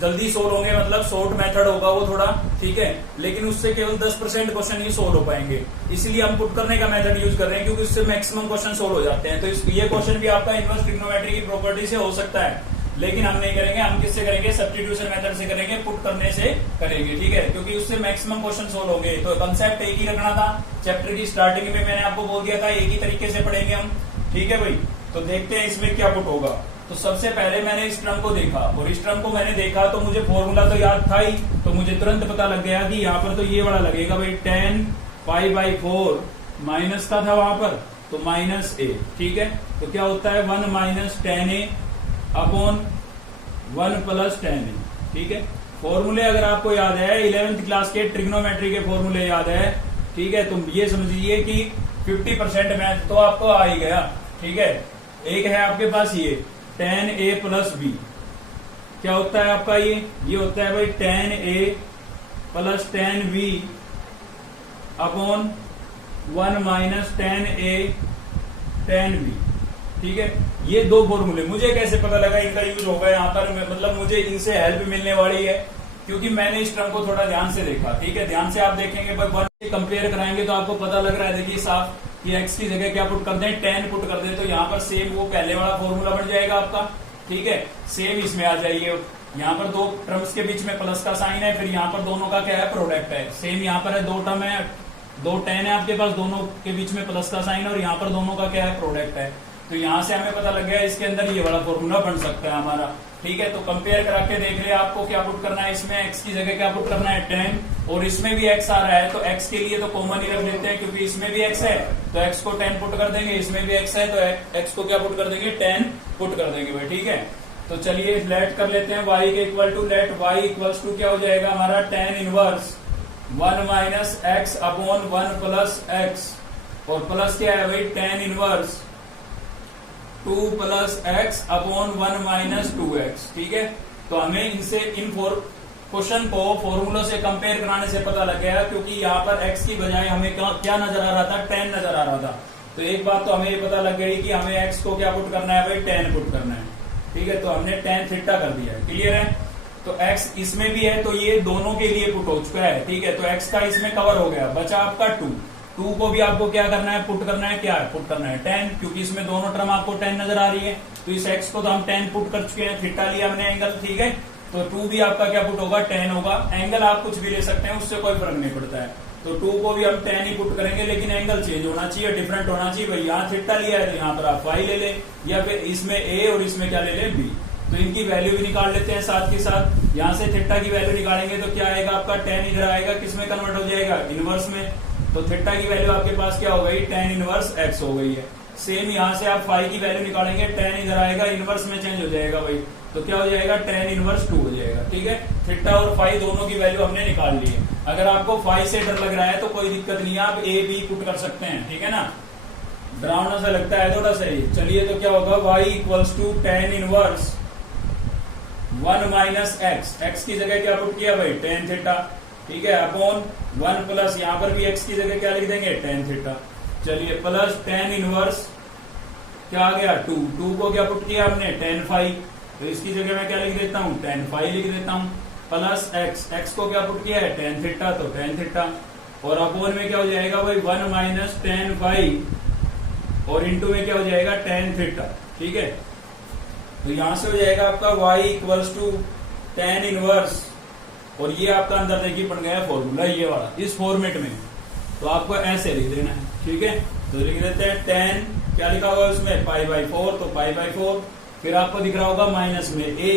जल्दी सोल्व होंगे, मतलब शॉर्ट मेथड होगा वो थोड़ा। ठीक है, लेकिन उससे केवल 10% क्वेश्चन ही सोल्व हो पाएंगे, इसलिए हम पुट करने का मेथड यूज कर रहे हैं, क्योंकि उससे मैक्सिमम क्वेश्चन सोल्व हो जाते हैं। तो ये क्वेश्चन भी आपका इनवर्स ट्रिग्नोमेट्री की प्रॉपर्टी से हो सकता है, लेकिन हम नहीं करेंगे, हम किससे करेंगे, सब्स्टिट्यूशन मेथड से करेंगे, पुट करने से करेंगे। ठीक है, क्योंकि उससे मैक्सिमम क्वेश्चन सोल्व होंगे। तो कंसेप्ट एक ही रखना था, चैप्टर की स्टार्टिंग में मैंने आपको बोल दिया था एक ही तरीके से पढ़ेंगे हम। ठीक है भाई, तो देखते हैं इसमें क्या पुट होगा। तो सबसे पहले मैंने इस टर्म को देखा, और इस टर्म को मैंने देखा तो मुझे फॉर्मूला तो याद था ही, तो मुझे तुरंत पता लग गया कि यहाँ पर तो ये वाला लगेगा भाई, 10 π/4 माइनस का था वहां पर, तो माइनस ए। ठीक है, तो क्या होता है 1 minus 10a upon 1 plus 10a। ठीक है, फॉर्मूले अगर आपको याद है 11th क्लास के ट्रिग्नोमेट्री के फॉर्मूले याद है। ठीक है, तुम ये समझिए कि 50% मैथ तो आपको आ ही गया। ठीक है, एक है आपके पास ये 10a प्लस b, क्या होता है आपका ये होता है भाई 10a plus 10b upon 1 minus 10a 10b। ठीक है, ये 2 फॉर्मूले मुझे कैसे पता लगा इनका यूज होगा यहाँ पर, मतलब मुझे इनसे हेल्प मिलने वाली है, क्योंकि मैंने इस टर्म को थोड़ा ध्यान से देखा। ठीक है, ध्यान से आप देखेंगे, पर 1 से कंपेयर कराएंगे तो आपको पता लग रहा है, देखिए साफ कि x की जगह क्या पुट कर दें, 10 पुट कर दें, तो यहाँ पर सेम वो पहले वाला फॉर्मूला बन जाएगा आपका। ठीक है, सेम इसमें आ जाइए, यहाँ पर 2 टर्म्स के बीच में प्लस का साइन है, फिर यहाँ पर दोनों का क्या है, प्रोडक्ट है। सेम यहाँ पर है 2 टर्म है, 2 10 है आपके पास, दोनों के बीच में प्लस का साइन है, और यहाँ पर दोनों का क्या है, प्रोडक्ट है। तो यहाँ से हमें पता लग गया इसके अंदर ये वाला फॉर्मूला बन सकता है हमारा। ठीक है, तो कंपेयर करा के देख लिया आपको क्या पुट करना है, इसमें x की जगह क्या पुट करना है 10, और इसमें भी x आ रहा है, तो x के लिए तो कॉमन ही रख लेते हैं, क्योंकि इसमें भी x है तो x को 10 पुट कर देंगे, इसमें भी x है तो x को क्या पुट कर देंगे, 10 पुट कर देंगे भाई। ठीक है, तो चलिए लेट कर लेते हैं y के equal to, let y equals to क्या हो जाएगा हमारा 10 inverse 1 minus x upon 1 plus x, और प्लस क्या है भाई 10 inverse 2 plus x upon 1 minus 2x। ठीक है, तो हमें इनसे इन क्वेश्चन को फॉर्मूला से कंपेयर कराने से पता लग गया, क्योंकि यहाँ पर x की बजाय हमें क्या नजर आ रहा था, 10 नजर आ रहा था। तो एक बात तो हमें ये पता लग गई कि हमें x को क्या पुट करना है भाई, 10 पुट करना है। ठीक है, तो हमने tan थीटा कर दिया है, क्लियर है। तो x इसमें भी है, तो ये दोनों के लिए पुट हो चुका है। ठीक है, तो x का इसमें कवर हो गया, बचा आपका 2 को भी आपको क्या करना है, पुट करना है, क्या है पुट करना है 10, क्योंकि इसमें दोनों टर्म आपको 10 नजर आ रही है। तो इस x को तो हम 10 पुट कर चुके हैं, थीटा लिया हमने एंगल। ठीक है, तो 2 भी आपका क्या पुट होगा, 10 होगा। एंगल आप कुछ भी ले सकते हैं, उससे कोई फर्क नहीं पड़ता है। तो 2 को भी हम 10 ही पुट करेंगे, लेकिन एंगल चेंज होना चाहिए, डिफरेंट होना चाहिए भाई। यहाँ थीटा लिया है तो यहाँ पर आप फाई ले ले, या फिर इसमें a और इसमें क्या ले ले b। तो इनकी वैल्यू भी निकाल लेते हैं साथ के साथ। यहाँ से थीटा की वैल्यू निकालेंगे तो क्या आएगा आपका 10 इधर आएगा, किसमें कन्वर्ट हो जाएगा, इनवर्स में। तो थीटा की वैल्यू आपके पास क्या हो गई, tan इनवर्स x हो गई है। सेम यहां से आप फाई की वैल्यू निकालेंगे, tan इधर आएगा, इनवर्स में चेंज हो जाएगा भाई, तो क्या हो जाएगा, tan इनवर्स 2 हो जाएगा। ठीक है, थीटा और फाई दोनों की वैल्यू हमने निकाल ली है। अगर आपको फाई से डर लग रहा है तो कोई दिक्कत नहीं है, आप ए बी पुट कर सकते हैं। ठीक है ना, डरावना सा लगता है थोड़ा सही। चलिए तो क्या होगा, y equals to tan inverse 1 minus x की जगह क्या पुट किया भाई, tan थीटा। ठीक है, अपॉन 1 प्लस यहाँ पर भी x की जगह क्या लिख देंगे, tan थीटा। चलिए प्लस tan इनवर्स क्या आ गया, 2 को क्या पुट किया हमने, tan फाई, तो इसकी जगह मैं क्या लिख देता हूँ, tan फाई लिख देता हूँ। प्लस x को क्या पुट किया है, tan थीटा, तो tan थीटा, और अपॉन में क्या हो जाएगा भाई 1 माइनस tan फाई, और इंटू में क्या हो जाएगा, tan थीटा। ठीक है, तो यहां से हो जाएगा आपका y equals to tan inverse, और ये आपका अंदर देखिए बन गया फॉर्मूला ये वाला, इस फॉर्मेट में, तो आपको ऐसे लिख देना है। ठीक है, तो लिख देते हैं tan, क्या लिखा हुआ है उसमें, π/4, तो π/4, फिर आपको दिख रहा होगा माइनस में a,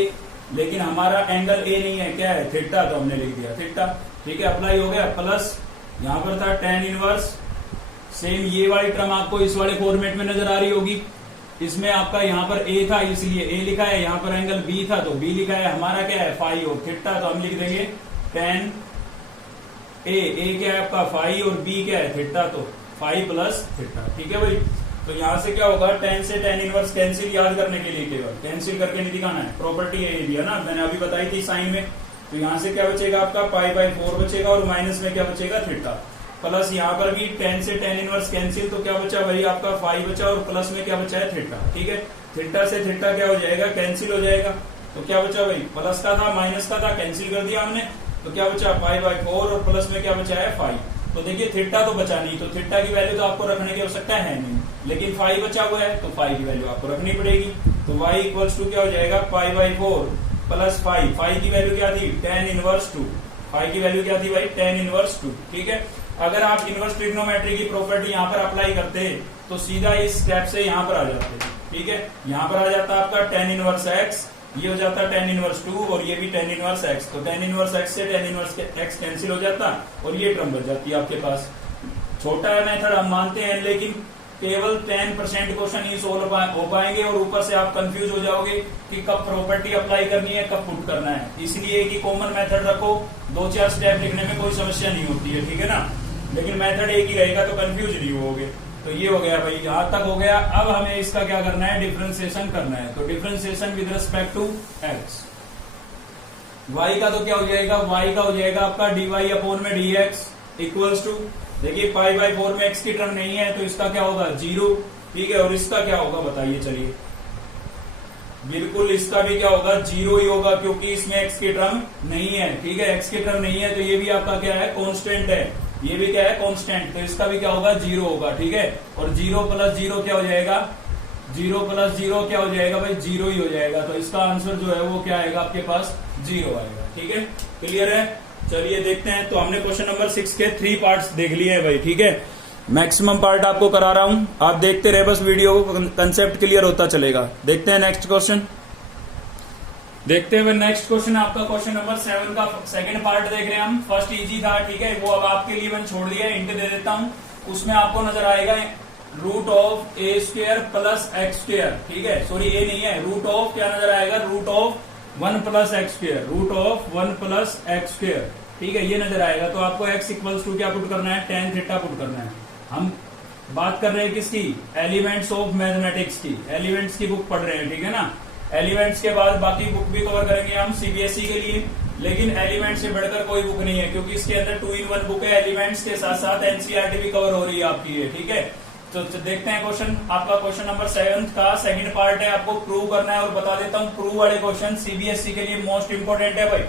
लेकिन हमारा एंगल a नहीं है, क्या है, थीटा, तो हमने लिख दिया थीटा। ठीक है, अप्लाई हो गया। प्लस यहां पर था tan इनवर्स, सेम ये वाली टर्म आपको इस वाले फॉर्मेट में नजर आ रही होगी। इसमें आपका यहाँ पर a था इसलिए a लिखा है, यहाँ पर एंगल b था तो b लिखा है। हमारा क्या है, फाई और थीटा, तो हम लिख देंगे tan a क्या है आपका फाई, और b क्या है थीटा, तो फाई प्लस थीटा। ठीक है भाई, तो यहां से क्या होगा, tan से tan इनवर्स कैंसिल, याद करने के लिए केवल कैंसिल करके नहीं दिखाना है, प्रॉपर्टी है दिया ना, मैंने अभी बताई थी साइन में। तो यहां से क्या बचेगा आपका, π/4 बचेगा, और माइनस में क्या बचेगा, थीटा। प्लस यहाँ पर भी tan से tan इनवर्स कैंसिल, तो क्या बचा भाई आपका फाई बचा, और प्लस में क्या बचा है, थीटा। ठीक है, थीटा से थीटा क्या हो जाएगा, कैंसिल हो जाएगा, तो क्या बचा भाई, प्लस का था माइनस का था, कैंसिल कर दिया हमने, तो क्या बचा π/4, और प्लस में क्या बचा है, फाई। तो देखिए थीटा तो बचा नहीं, तो थीटा की वैल्यू तो आपको रखने की आवश्यकता है नहीं, लेकिन फाई बचा हुआ है, तो फाई की वैल्यू आपको रखनी पड़ेगी। तो y इक्वल्स टू क्या हो जाएगा, π/4 प्लस फाई, फाई की वैल्यू क्या थी, tan इनवर्स 2, फाई की वैल्यू क्या थी भाई, tan इनवर्स 2। ठीक है, अगर आप इनवर्स ट्रिग्नोमेट्री की प्रॉपर्टी यहाँ पर अप्लाई करते हैं तो सीधा इस स्टेप से यहाँ पर आ जाते हैं। ठीक है, यहाँ पर आ जाता है आपका tan इनवर्स x, ये हो जाता है tan इनवर्स 2, और ये भी tan इनवर्स x, तो tan इनवर्स x से tan इनवर्स x कैंसिल हो जाता, और ये टर्म बच जाती है आपके पास। छोटा है मेथड हम मानते हैं, लेकिन केवल 10% क्वेश्चन ही सोल्व हो पाएंगे, और ऊपर से आप कंफ्यूज हो जाओगे कि कब प्रॉपर्टी अप्लाई करनी है, कब पुट करना है। इसलिए कि कॉमन मेथड रखो, 2-4 स्टेप लिखने में कोई समस्या नहीं होती है। ठीक है ना, लेकिन मेथड एक ही रहेगा तो कंफ्यूज नहीं होगे। तो ये हो गया भाई, यहां तक हो गया। अब हमें इसका क्या करना है, डिफरेंशिएशन करना है। तो differentiation with respect to x, y का तो क्या हो जाएगा, y का हो जाएगा आपका dy अपॉन में dx इक्वल्स टू, देखिए π/4 में x की टर्म नहीं है तो इसका क्या होगा, 0। ठीक है, और इसका क्या होगा बताइए, चलिए बिल्कुल इसका भी क्या होगा, 0 ही होगा, क्योंकि इसमें x की टर्म नहीं है। ठीक है, x की टर्म नहीं है तो ये भी आपका क्या है, कांस्टेंट है, ये भी क्या है, कांस्टेंट, तो इसका भी क्या होगा, 0 होगा। ठीक है, और 0 प्लस 0 क्या हो जाएगा, 0 प्लस 0 क्या हो जाएगा भाई, 0 ही हो जाएगा। तो इसका आंसर जो है वो क्या आएगा आपके पास, 0 आएगा। ठीक है, क्लियर है। चलिए देखते हैं। तो हमने क्वेश्चन नंबर 6 के 3 पार्ट्स देख लिए हैं भाई। ठीक है, मैक्सिमम पार्ट आपको करा रहा हूं, आप देखते रहे बस वीडियो को, कंसेप्ट क्लियर होता चलेगा। देखते हैं नेक्स्ट क्वेश्चन। देखते हैं नेक्स्ट क्वेश्चन, आपका क्वेश्चन नंबर 7 का सेकंड पार्ट देख रहे हैं हम। फर्स्ट इजी था, ठीक है, वो अब आपके लिए मैंने छोड़ दिया, इंट दे देता हूं। उसमें आपको नजर आएगा root of a square plus x square. ठीक है, सॉरी ए नहीं है, रूट ऑफ क्या नजर आएगा, root of 1 plus x square, root of 1 plus x square. ठीक है, ये नजर आएगा। तो आपको x इक्वल्स टू क्या पुट करना है, tan थीटा पुट करना है। हम बात कर रहे हैं किसकी, एलिमेंट्स ऑफ मैथमेटिक्स की, एलिमेंट्स की बुक पढ़ रहे हैं। ठीक है ना, एलिमेंट्स के बाद बाकी बुक भी कवर करेंगे हम सीबीएसई के लिए, लेकिन एलिमेंट्स से बढ़कर कोई बुक नहीं है, क्योंकि इसके अंदर 2-in-1 बुक है। एलिमेंट्स के साथ साथ एनसीईआरटी भी कवर हो रही है आपकी ये। ठीक है, तो देखते हैं क्वेश्चन। आपका क्वेश्चन नंबर 7 का सेकंड पार्ट है, आपको प्रूव करना है। और बता देता हूँ, प्रूव वाले क्वेश्चन सीबीएसई के लिए मोस्ट इंपोर्टेंट है भाई,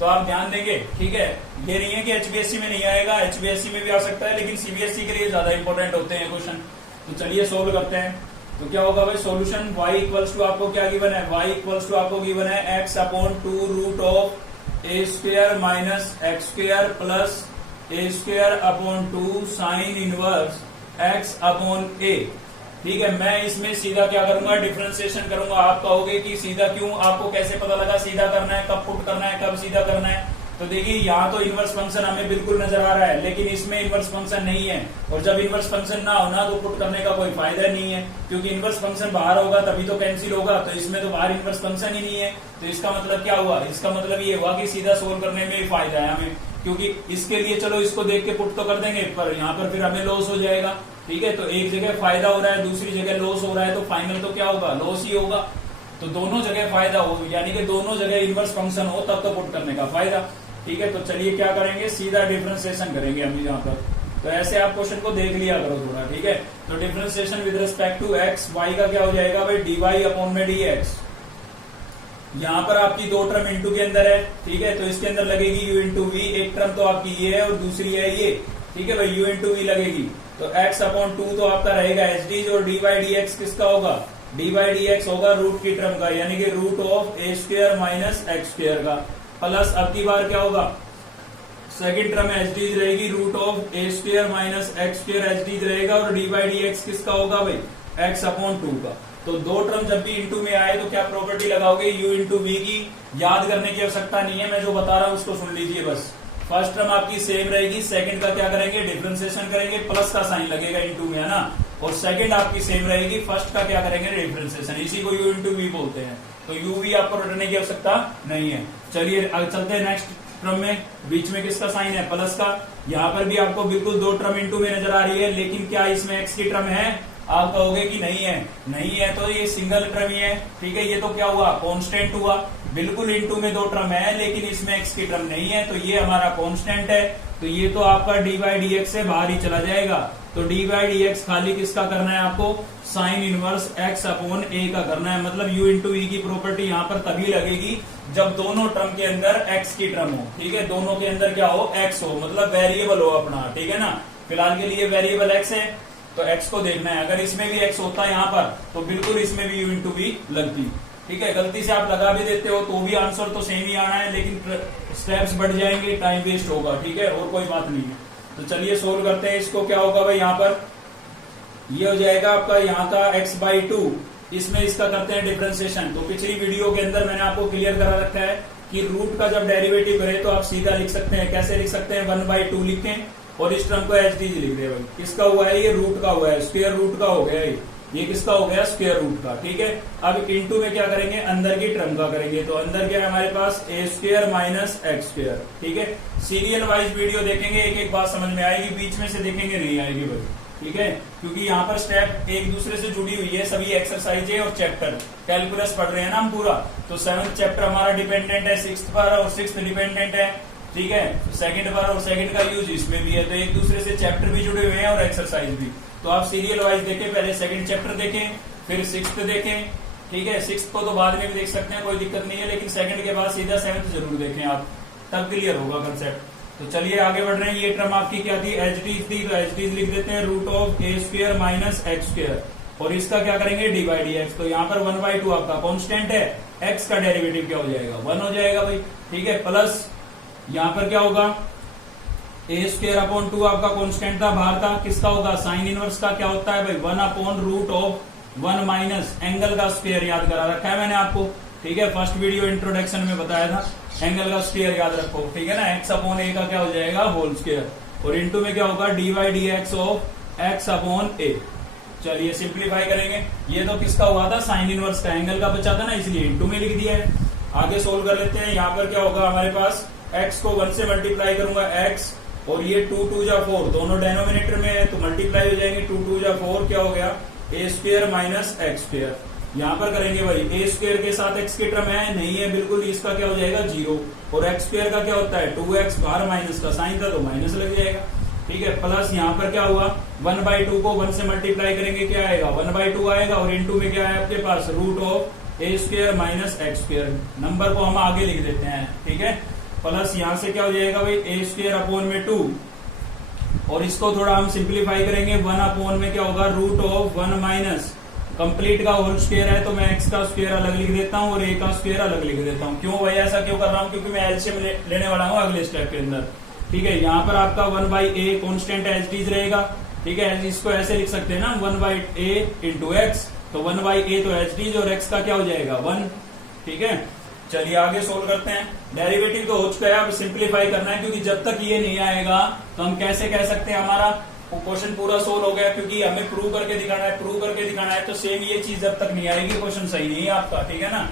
तो आप ध्यान देंगे। ठीक है, ये नहीं है कि एचबीएससी में नहीं आएगा, एचबीएससी में भी आ सकता है, लेकिन सीबीएसई के लिए ज्यादा इंपॉर्टेंट होते हैं क्वेश्चन। तो चलिए सोल्व करते हैं। तो क्या होगा भाई सॉल्यूशन, y इक्वल्स टू आपको क्या गिवन है, y इक्वल्स टू आपको गिवन है x upon 2 root of a square minus x square plus a square upon 2 sine inverse x upon a। ठीक है, मैं इसमें सीधा क्या करूंगा, डिफरेंशिएशन करूंगा। आप कहोगे कि सीधा क्यों, आपको कैसे पता लगा सीधा करना है, कब पुट करना है, कब सीधा करना है। तो देखिए यहाँ तो इनवर्स फंक्शन हमें बिल्कुल नजर आ रहा है, लेकिन इसमें इनवर्स फंक्शन नहीं है। और जब इनवर्स फंक्शन ना होना तो पुट करने का कोई फायदा नहीं है, क्योंकि इनवर्स फंक्शन बाहर होगा तभी तो कैंसिल होगा। तो इसमें तो बाहर इनवर्स फंक्शन ही नहीं है। तो इसका मतलब क्या हुआ, इसका मतलब ये हुआ कि सीधा सोल्व करने में ही फायदा है हमें, क्योंकि इसके लिए चलो इसको देख के पुट तो कर देंगे, पर यहाँ पर फिर हमें लॉस हो जाएगा। ठीक है, तो एक जगह फायदा हो रहा है, दूसरी जगह लॉस हो रहा है, तो फाइनल तो क्या होगा, लॉस ही होगा। तो दोनों जगह फायदा हो, यानी कि दोनों जगह इनवर्स फंक्शन हो तब तो पुट करने का फायदा। ठीक है, तो चलिए क्या करेंगे, सीधा डिफरेंशिएशन करेंगे हम यहाँ पर। तो ऐसे आप क्वेश्चन को देख लिया करो थोड़ा। ठीक है, तो differentiation with respect to x, y का क्या हो जाएगा भाई, dy अपॉन में dx। यहाँ पर आपकी दो टर्म इंटू के अंदर है। ठीक है, तो इसके अंदर लगेगी u इंटू वी। एक टर्म तो आपकी ये है और दूसरी है ये। ठीक है भाई, u इंटू वी लगेगी, तो x अपॉन 2 तो आपका रहेगा एच डी, और dy dx किसका होगा, dy dx होगा रूट की टर्म का, यानी कि root of a square minus x square का, प्लस अब की बार क्या होगा, सेकंड टर्म एच डी रहेगी root of a square minus x square h d रहेगा, और dy dx किसका होगा भाई, x अपॉन 2 का। तो दो टर्म जब भी इंटू में आए तो क्या प्रॉपर्टी लगाओगे, u इंटू वी की। याद करने की आवश्यकता नहीं है, मैं जो बता रहा हूं उसको सुन लीजिए बस। फर्स्ट टर्म आपकी सेम रहेगी, सेकंड का क्या करेंगे, डिफरेंशिएशन करेंगे, प्लस का साइन लगेगा इंटू में, है ना। और सेकंड आपकी सेम रहेगी, फर्स्ट का क्या करेंगे, डिफरेंशिएशन। इसी को u इंटू वी बोलते हैं। तो u भी आपको रटने की आवश्यकता नहीं है। चलिए चलते हैं नेक्स्ट टर्म में। बीच में किसका साइन है, प्लस का। यहाँ पर भी आपको बिल्कुल दो टर्म इंटू में नजर आ रही है, लेकिन क्या इसमें x की टर्म है, आप कहोगे कि नहीं है। नहीं है तो ये सिंगल टर्म ही है। ठीक है, ये तो क्या हुआ, कांस्टेंट हुआ। बिल्कुल इंटू में दो टर्म है, लेकिन इसमें x की टर्म नहीं है, तो ये हमारा कांस्टेंट है। तो ये तो आपका dy dx से बाहर ही चला जाएगा। तो dy dx खाली किसका करना है आपको, sign inverse x upon a का करना है। मतलब u इंटू e की प्रॉपर्टी यहाँ पर तभी लगेगी जब दोनों टर्म के अंदर x की टर्म हो। ठीक है, दोनों के अंदर क्या हो, x हो, मतलब वेरिएबल हो अपना। ठीक है ना, फिलहाल के लिए वेरिएबल x है, तो x को देखना है। अगर इसमें भी x होता है यहाँ पर, तो बिल्कुल इसमें भी u इंटू वी लगती। ठीक है, गलती से आप लगा भी देते हो तो भी आंसर तो सेम ही आना है, लेकिन स्टेप्स बढ़ जाएंगे, टाइम वेस्ट होगा। ठीक है, और कोई बात नहीं है। तो चलिए सोल्व करते हैं इसको। क्या होगा भाई, यहाँ पर ये हो जाएगा आपका यहाँ का x/2, इसमें इसका करते हैं डिफरेंशिएशन। तो पिछली वीडियो के अंदर मैंने आपको क्लियर करा रखा है कि रूट का जब डेरिवेटिव करे तो आप सीधा लिख सकते हैं। कैसे लिख सकते हैं, 1/2 लिखें और इस टर्म को एच डी लिख दे भाई। किसका हुआ है, ये रूट का हुआ है, स्क्वायर रूट का हो गया ये किसका हो गया, स्क्वायर रूट का। ठीक है, अब इंटू में क्या करेंगे, अंदर की टर्म का करेंगे। तो अंदर क्या है हमारे पास, ए स्क्वायर माइनस एक्स स्क्वायर। ठीक है, सीरियल वाइज वीडियो देखेंगे, एक एक बात समझ में आएगी, बीच में से देखेंगे नहीं आएगी भाई। ठीक है, क्योंकि यहाँ पर स्टेप एक दूसरे से जुड़ी हुई है, सभी एक्सरसाइज और चैप्टर कैलकुलस पढ़ रहे हैं ना हम पूरा। तो 7th चैप्टर हमारा डिपेंडेंट है 6th पर, और 6th डिपेंडेंट है। ठीक है, सेकंड पर, और सेकंड का यूज इसमें भी है। तो एक दूसरे से चैप्टर भी जुड़े हुए हैं और एक्सरसाइज भी। तो आप सीरियल वाइज देखें, पहले सेकंड चैप्टर देखें, फिर 6th देखें। ठीक है, 6th को तो बाद में भी देख सकते हैं, कोई दिक्कत नहीं है, लेकिन सेकंड के बाद सीधा 7th जरूर देखें आप, तब क्लियर होगा कंसेप्ट। तो चलिए आगे बढ़ रहे हैं। ये टर्म आपकी क्या थी, एच डी थी, तो एच डी लिख देते हैं root of a square minus x square, और इसका क्या करेंगे, डी बाई डी एक्स। तो यहाँ पर 1/2 आपका कांस्टेंट है, एक्स का डेरिवेटिव क्या हो जाएगा, 1 हो जाएगा भाई। ठीक है, प्लस यहाँ पर क्या होगा, ए स्क्वायर अपॉन 2 आपका कांस्टेंट था बाहर का, किसका होगा, साइन इनवर्स का क्या होता है भाई, 1 upon root of 1 minus angle का स्क्वायर, याद करा रखा है मैंने आपको। ठीक है, फर्स्ट वीडियो इंट्रोडक्शन में बताया था, एंगल का स्क्वायर याद रखो। ठीक है ना, एक्स अपॉन ए का क्या हो जाएगा, होल स्क्वायर, और इंटू में क्या होगा, d y d x of x upon a. चलिए सिंप्लीफाई करेंगे। ये तो किसका हुआ था, साइन इनवर्स का, एंगल का बचा था ना, इसलिए इंटू में लिख दिया है। आगे सोल्व कर लेते हैं। यहाँ पर क्या होगा हमारे पास, x को 1 से मल्टीप्लाई करूंगा x, और ये 2 2 जा 4, दोनों डेनोमिनेटर में है तो मल्टीप्लाई हो जाएंगे, 2 2 जा 4 क्या हो गया, ए स्क्वायर माइनस एक्स स्क्वायर। यहाँ पर करेंगे भाई, ए स्क्वायर के साथ एक्स की टर्म है नहीं है बिल्कुल, इसका क्या हो जाएगा 0, और एक्स स्क्वायर का क्या होता है 2x, बाहर माइनस का साइन था तो माइनस लग जाएगा। ठीक है, प्लस यहाँ पर क्या हुआ, 1/2 को 1 से मल्टीप्लाई करेंगे क्या आएगा, 1/2 आएगा, और इंटू में क्या है आपके पास, root of a square minus x square. Number को हम आगे लिख देते हैं। ठीक है, प्लस यहाँ से क्या हो जाएगा भाई, ए स्क्वायर अपॉन में 2, और इसको थोड़ा हम सिंप्लीफाई करेंगे, 1 अपॉन में क्या होगा, रूट ऑफ 1 माइनस कंप्लीट का होल स्क्वायर है तो मैं एक्स का स्क्वायर अलग लिख देता हूँ और ए का स्क्वायर अलग लिख देता हूँ। क्यों भाई ऐसा क्यों कर रहा हूँ, क्योंकि मैं एलसीएम लेने वाला हूँ अगले स्टेप के अंदर। ठीक है, यहाँ पर आपका 1/a कॉन्स्टेंट एच डी रहेगा। ठीक है, इसको ऐसे लिख सकते हैं ना, 1/a इंटू एक्स, तो 1/a तो एच डी और एक्स का क्या हो जाएगा 1। ठीक है, चलिए आगे सोल्व करते हैं। डेरिवेटिव तो हो चुका है, अब सिंप्लीफाई करना है, क्योंकि जब तक ये नहीं आएगा तो हम कैसे कह सकते हैं हमारा क्वेश्चन पूरा सोल्व हो गया, क्योंकि हमें प्रूव करके दिखाना है, प्रूव करके दिखाना है। तो सेम ये चीज जब तक नहीं आएगी क्वेश्चन सही नहीं है आपका, ठीक है ना।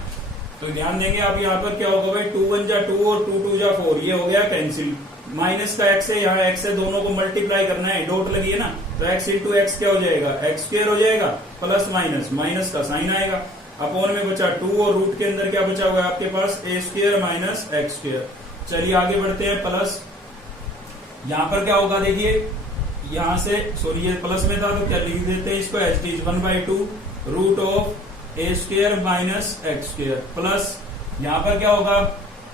तो ध्यान देंगे आप यहाँ पर क्या होगा भाई, 2 1 जा 2 और 2 2 जा 4, ये हो गया कैंसिल। माइनस का एक्स है, यहाँ एक्स से दोनों को मल्टीप्लाई करना है, डॉट लगी है ना, तो एक्स इंटू एक्स क्या हो जाएगा, एक्स स्क्वायर हो जाएगा, प्लस माइनस माइनस का साइन आएगा, अपॉन में बचा 2 और रूट के अंदर क्या बचा हुआ है आपके पास, ए स्क्वायर माइनस एक्स स्क्वायर। चलिए आगे बढ़ते हैं, प्लस यहाँ पर क्या होगा देखिए, यहाँ से सॉरी ये प्लस में था तो क्या लिख देते हैं इसको, h d 1/2 root of a square minus x square, plus यहाँ पर क्या होगा,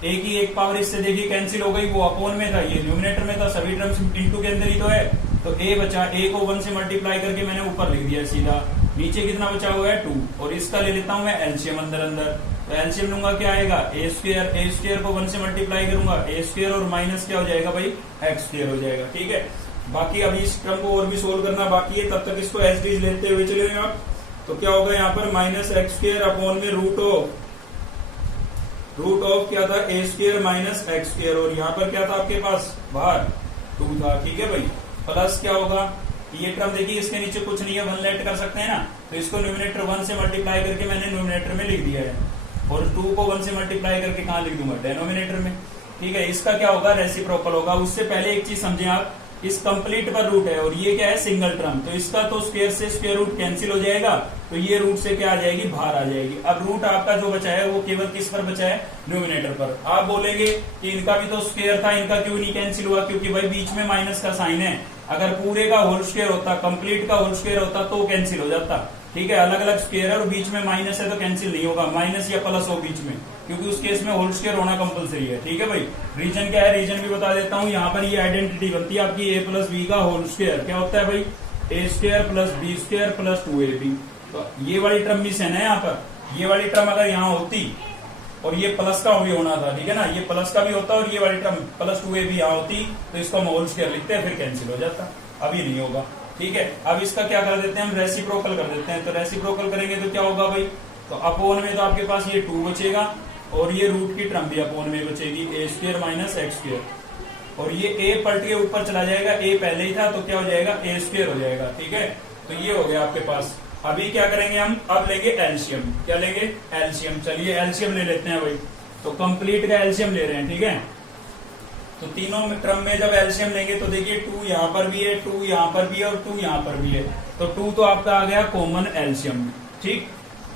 ए की एक पावर इससे देखिए कैंसिल हो गई, वो अपॉन में था, ये न्यूमिनेटर में था, सभी टर्म्स इनटू के अंदर ही तो है, तो ए बचा, ए को 1 से मल्टीप्लाई करके मैंने ऊपर लिख दिया सीधा, नीचे कितना बचा हुआ है 2, और इसका ले लेता हूं मैं एलसीएम अंदर अंदर, तो एलसीएम लूंगा क्या आएगा, ए स्क्वायर को 1 से मल्टीप्लाई करूंगा, ए स्क्वायर और माइनस क्या हो जाएगा भाई, एक्स स्क्वायर हो जाएगा, ठीक है। बाकी अभी इस टर्म को और भी सोल्व करना बाकी है, तब तक इसको एच डी लेते हुए चलेंगे आप। तो क्या होगा यहाँ पर, माइनस एक्स स्क्वायर अपॉन में रूट ऑफ क्या था, ए स्क्वायर माइनस एक्स स्क्वायर, और यहाँ पर क्या था आपके पास, बाहर 2 था, ठीक है भाई, प्लस क्या होगा, ये टर्म देखिए इसके नीचे कुछ नहीं है, 1 लेट कर सकते हैं ना, तो इसको न्यूमिनेटर 1 से मल्टीप्लाई करके मैंने न्यूमिनेटर में लिख दिया है, और 2 को 1 से मल्टीप्लाई करके कहाँ लिख दूंगा, डेनोमिनेटर में, ठीक है। इसका क्या होगा, रेसिप्रोकल होगा। उससे पहले एक चीज समझें आप, इस कंप्लीट पर रूट है और ये क्या है, सिंगल टर्म, तो इसका तो स्क्वायर से स्क्वायर रूट कैंसिल हो जाएगा, तो ये रूट से क्या आ जाएगी, बाहर आ जाएगी। अब रूट आपका जो बचा है वो केवल किस पर बचा है, न्यूमिनेटर पर। आप बोलेंगे कि इनका भी तो स्क्वायर था, इनका क्यों नहीं कैंसिल हुआ, क्योंकि भाई बीच में माइनस का साइन है, अगर पूरे का होल स्क्वायर होता, कंप्लीट का होल स्क्वायर होता तो कैंसिल हो जाता, ठीक है। अलग अलग स्क्वायर है और बीच में माइनस है तो कैंसिल नहीं होगा, माइनस या प्लस हो बीच में, क्योंकि उस केस में होल स्क्वायर होना कंपलसरी है, ठीक है भाई। रीजन क्या है, रीजन भी बता देता हूँ। यहाँ पर ये आइडेंटिटी बनती है आपकी, ए प्लस बी का होल स्क्वायर क्या होता है भाई, a square plus b square plus 2ab। तो ये वाली टर्म मिस है ना यहाँ पर, ये वाली टर्म अगर यहाँ होती और ये प्लस का भी होना था, ठीक है ना, ये प्लस का भी होता और ये वाली टर्म प्लस 2ab यहाँ होती, तो इसको हम होल स्क्वायर लिखते हैं, फिर कैंसिल हो जाता, अभी नहीं होगा, ठीक है। अब इसका क्या कर देते हैं हम, रेसिप्रोकल कर देते हैं। तो रेसिप्रोकल करेंगे तो क्या होगा भाई, तो अपॉन में तो आपके पास ये 2 बचेगा, और ये रूट की टर्म भी अपॉन में बचेगी, ए स्क्वायर माइनस एक्स स्क्वायर, और ये ए पलट के ऊपर चला जाएगा, ए पहले ही था तो क्या हो जाएगा, ए स्क्वायर हो जाएगा, ठीक है। तो ये हो गया आपके पास। अभी क्या करेंगे हम, अब लेंगे एलसीएम, क्या लेंगे, एलसीएम। चलिए एलसीएम ले लेते हैं भाई, तो कंप्लीट का एलसीएम ले रहे हैं, ठीक है। तो तीनों टर्म में जब एलसीएम लेंगे तो देखिए 2 यहाँ पर भी है, 2 यहाँ पर भी है और 2 यहाँ पर भी है, तो 2 तो आपका आ गया कॉमन एलसीएम, ठीक।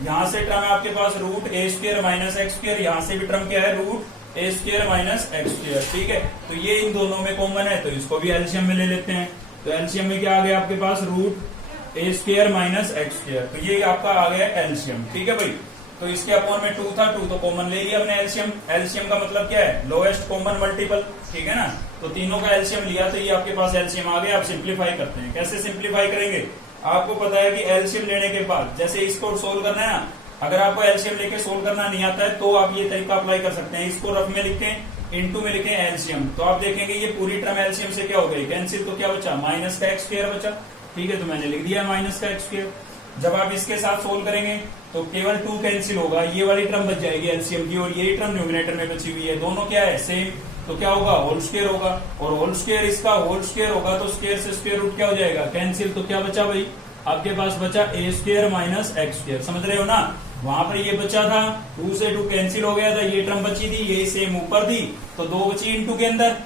यहाँ से टर्म है आपके पास रूट ए स्क्वायर माइनस एक्स स्क्वायर, यहाँ से भी टर्म क्या है, रूट ए स्क्वायर माइनस एक्स स्क्वायर, ठीक है। तो ये इन दोनों में कॉमन है, तो इसको भी एलसीएम में ले लेते हैं। तो एलसीएम में क्या आ गया आपके पास, रूट ए स्क्वायर माइनस एक्स स्क्वायर, तो ये आपका आ गया एलसीएम, ठीक है भाई। तो इसके अपॉन में 2 था, 2 तो कॉमन ले लिया हमने एलसीएम। एलसीएम का मतलब क्या है, लोएस्ट कॉमन मल्टीपल, ठीक है ना। तो तीनों का एलसीएम लिया, तो ये आपके पास एलसीएम आ गया। अब सिंप्लीफाई करते हैं, कैसे सिंप्लीफाई करेंगे, आपको पता है कि एलसीएम लेने के बाद जैसे इसको सोल्व करना है ना, अगर आपको एलसीएम लेके सोल्व करना नहीं आता है तो आप ये तरीका अप्लाई कर सकते हैं। इसको रफ में लिखें, इनटू में लिखें एलसीएम, तो आप देखेंगे ये पूरी टर्म एलसीएम से क्या हो गई, कैंसिल, तो क्या बचा, माइनस का एक्स स्क्वायर बचा, ठीक है। तो मैंने लिख दिया माइनस का एक्स स्क्वायर। जब आप इसके साथ सोल्व करेंगे तो केवल 2 कैंसिल होगा, ये वाली टर्म बच जाएगी एलसीएम की, और ये टर्म न्यूमिनेटर में बची हुई है, दोनों क्या है, सेम, तो क्या होगा, होल स्क्वायर होगा, और होल स्क्वायर इसका होल स्क्वायर होगा तो स्क्वायर से स्क्वायर रूट क्या हो जाएगा, कैंसिल। तो क्या बचा भाई, आपके पास बचा ए स्क्वायर माइनस एक्स स्क्वायर, समझ रहे हो ना। वहां पर ये बचा था, 2 से 2 कैंसिल हो गया था, ये टर्म बची थी, ये सेम ऊपर थी, तो 2 बची इनटू के अंदर,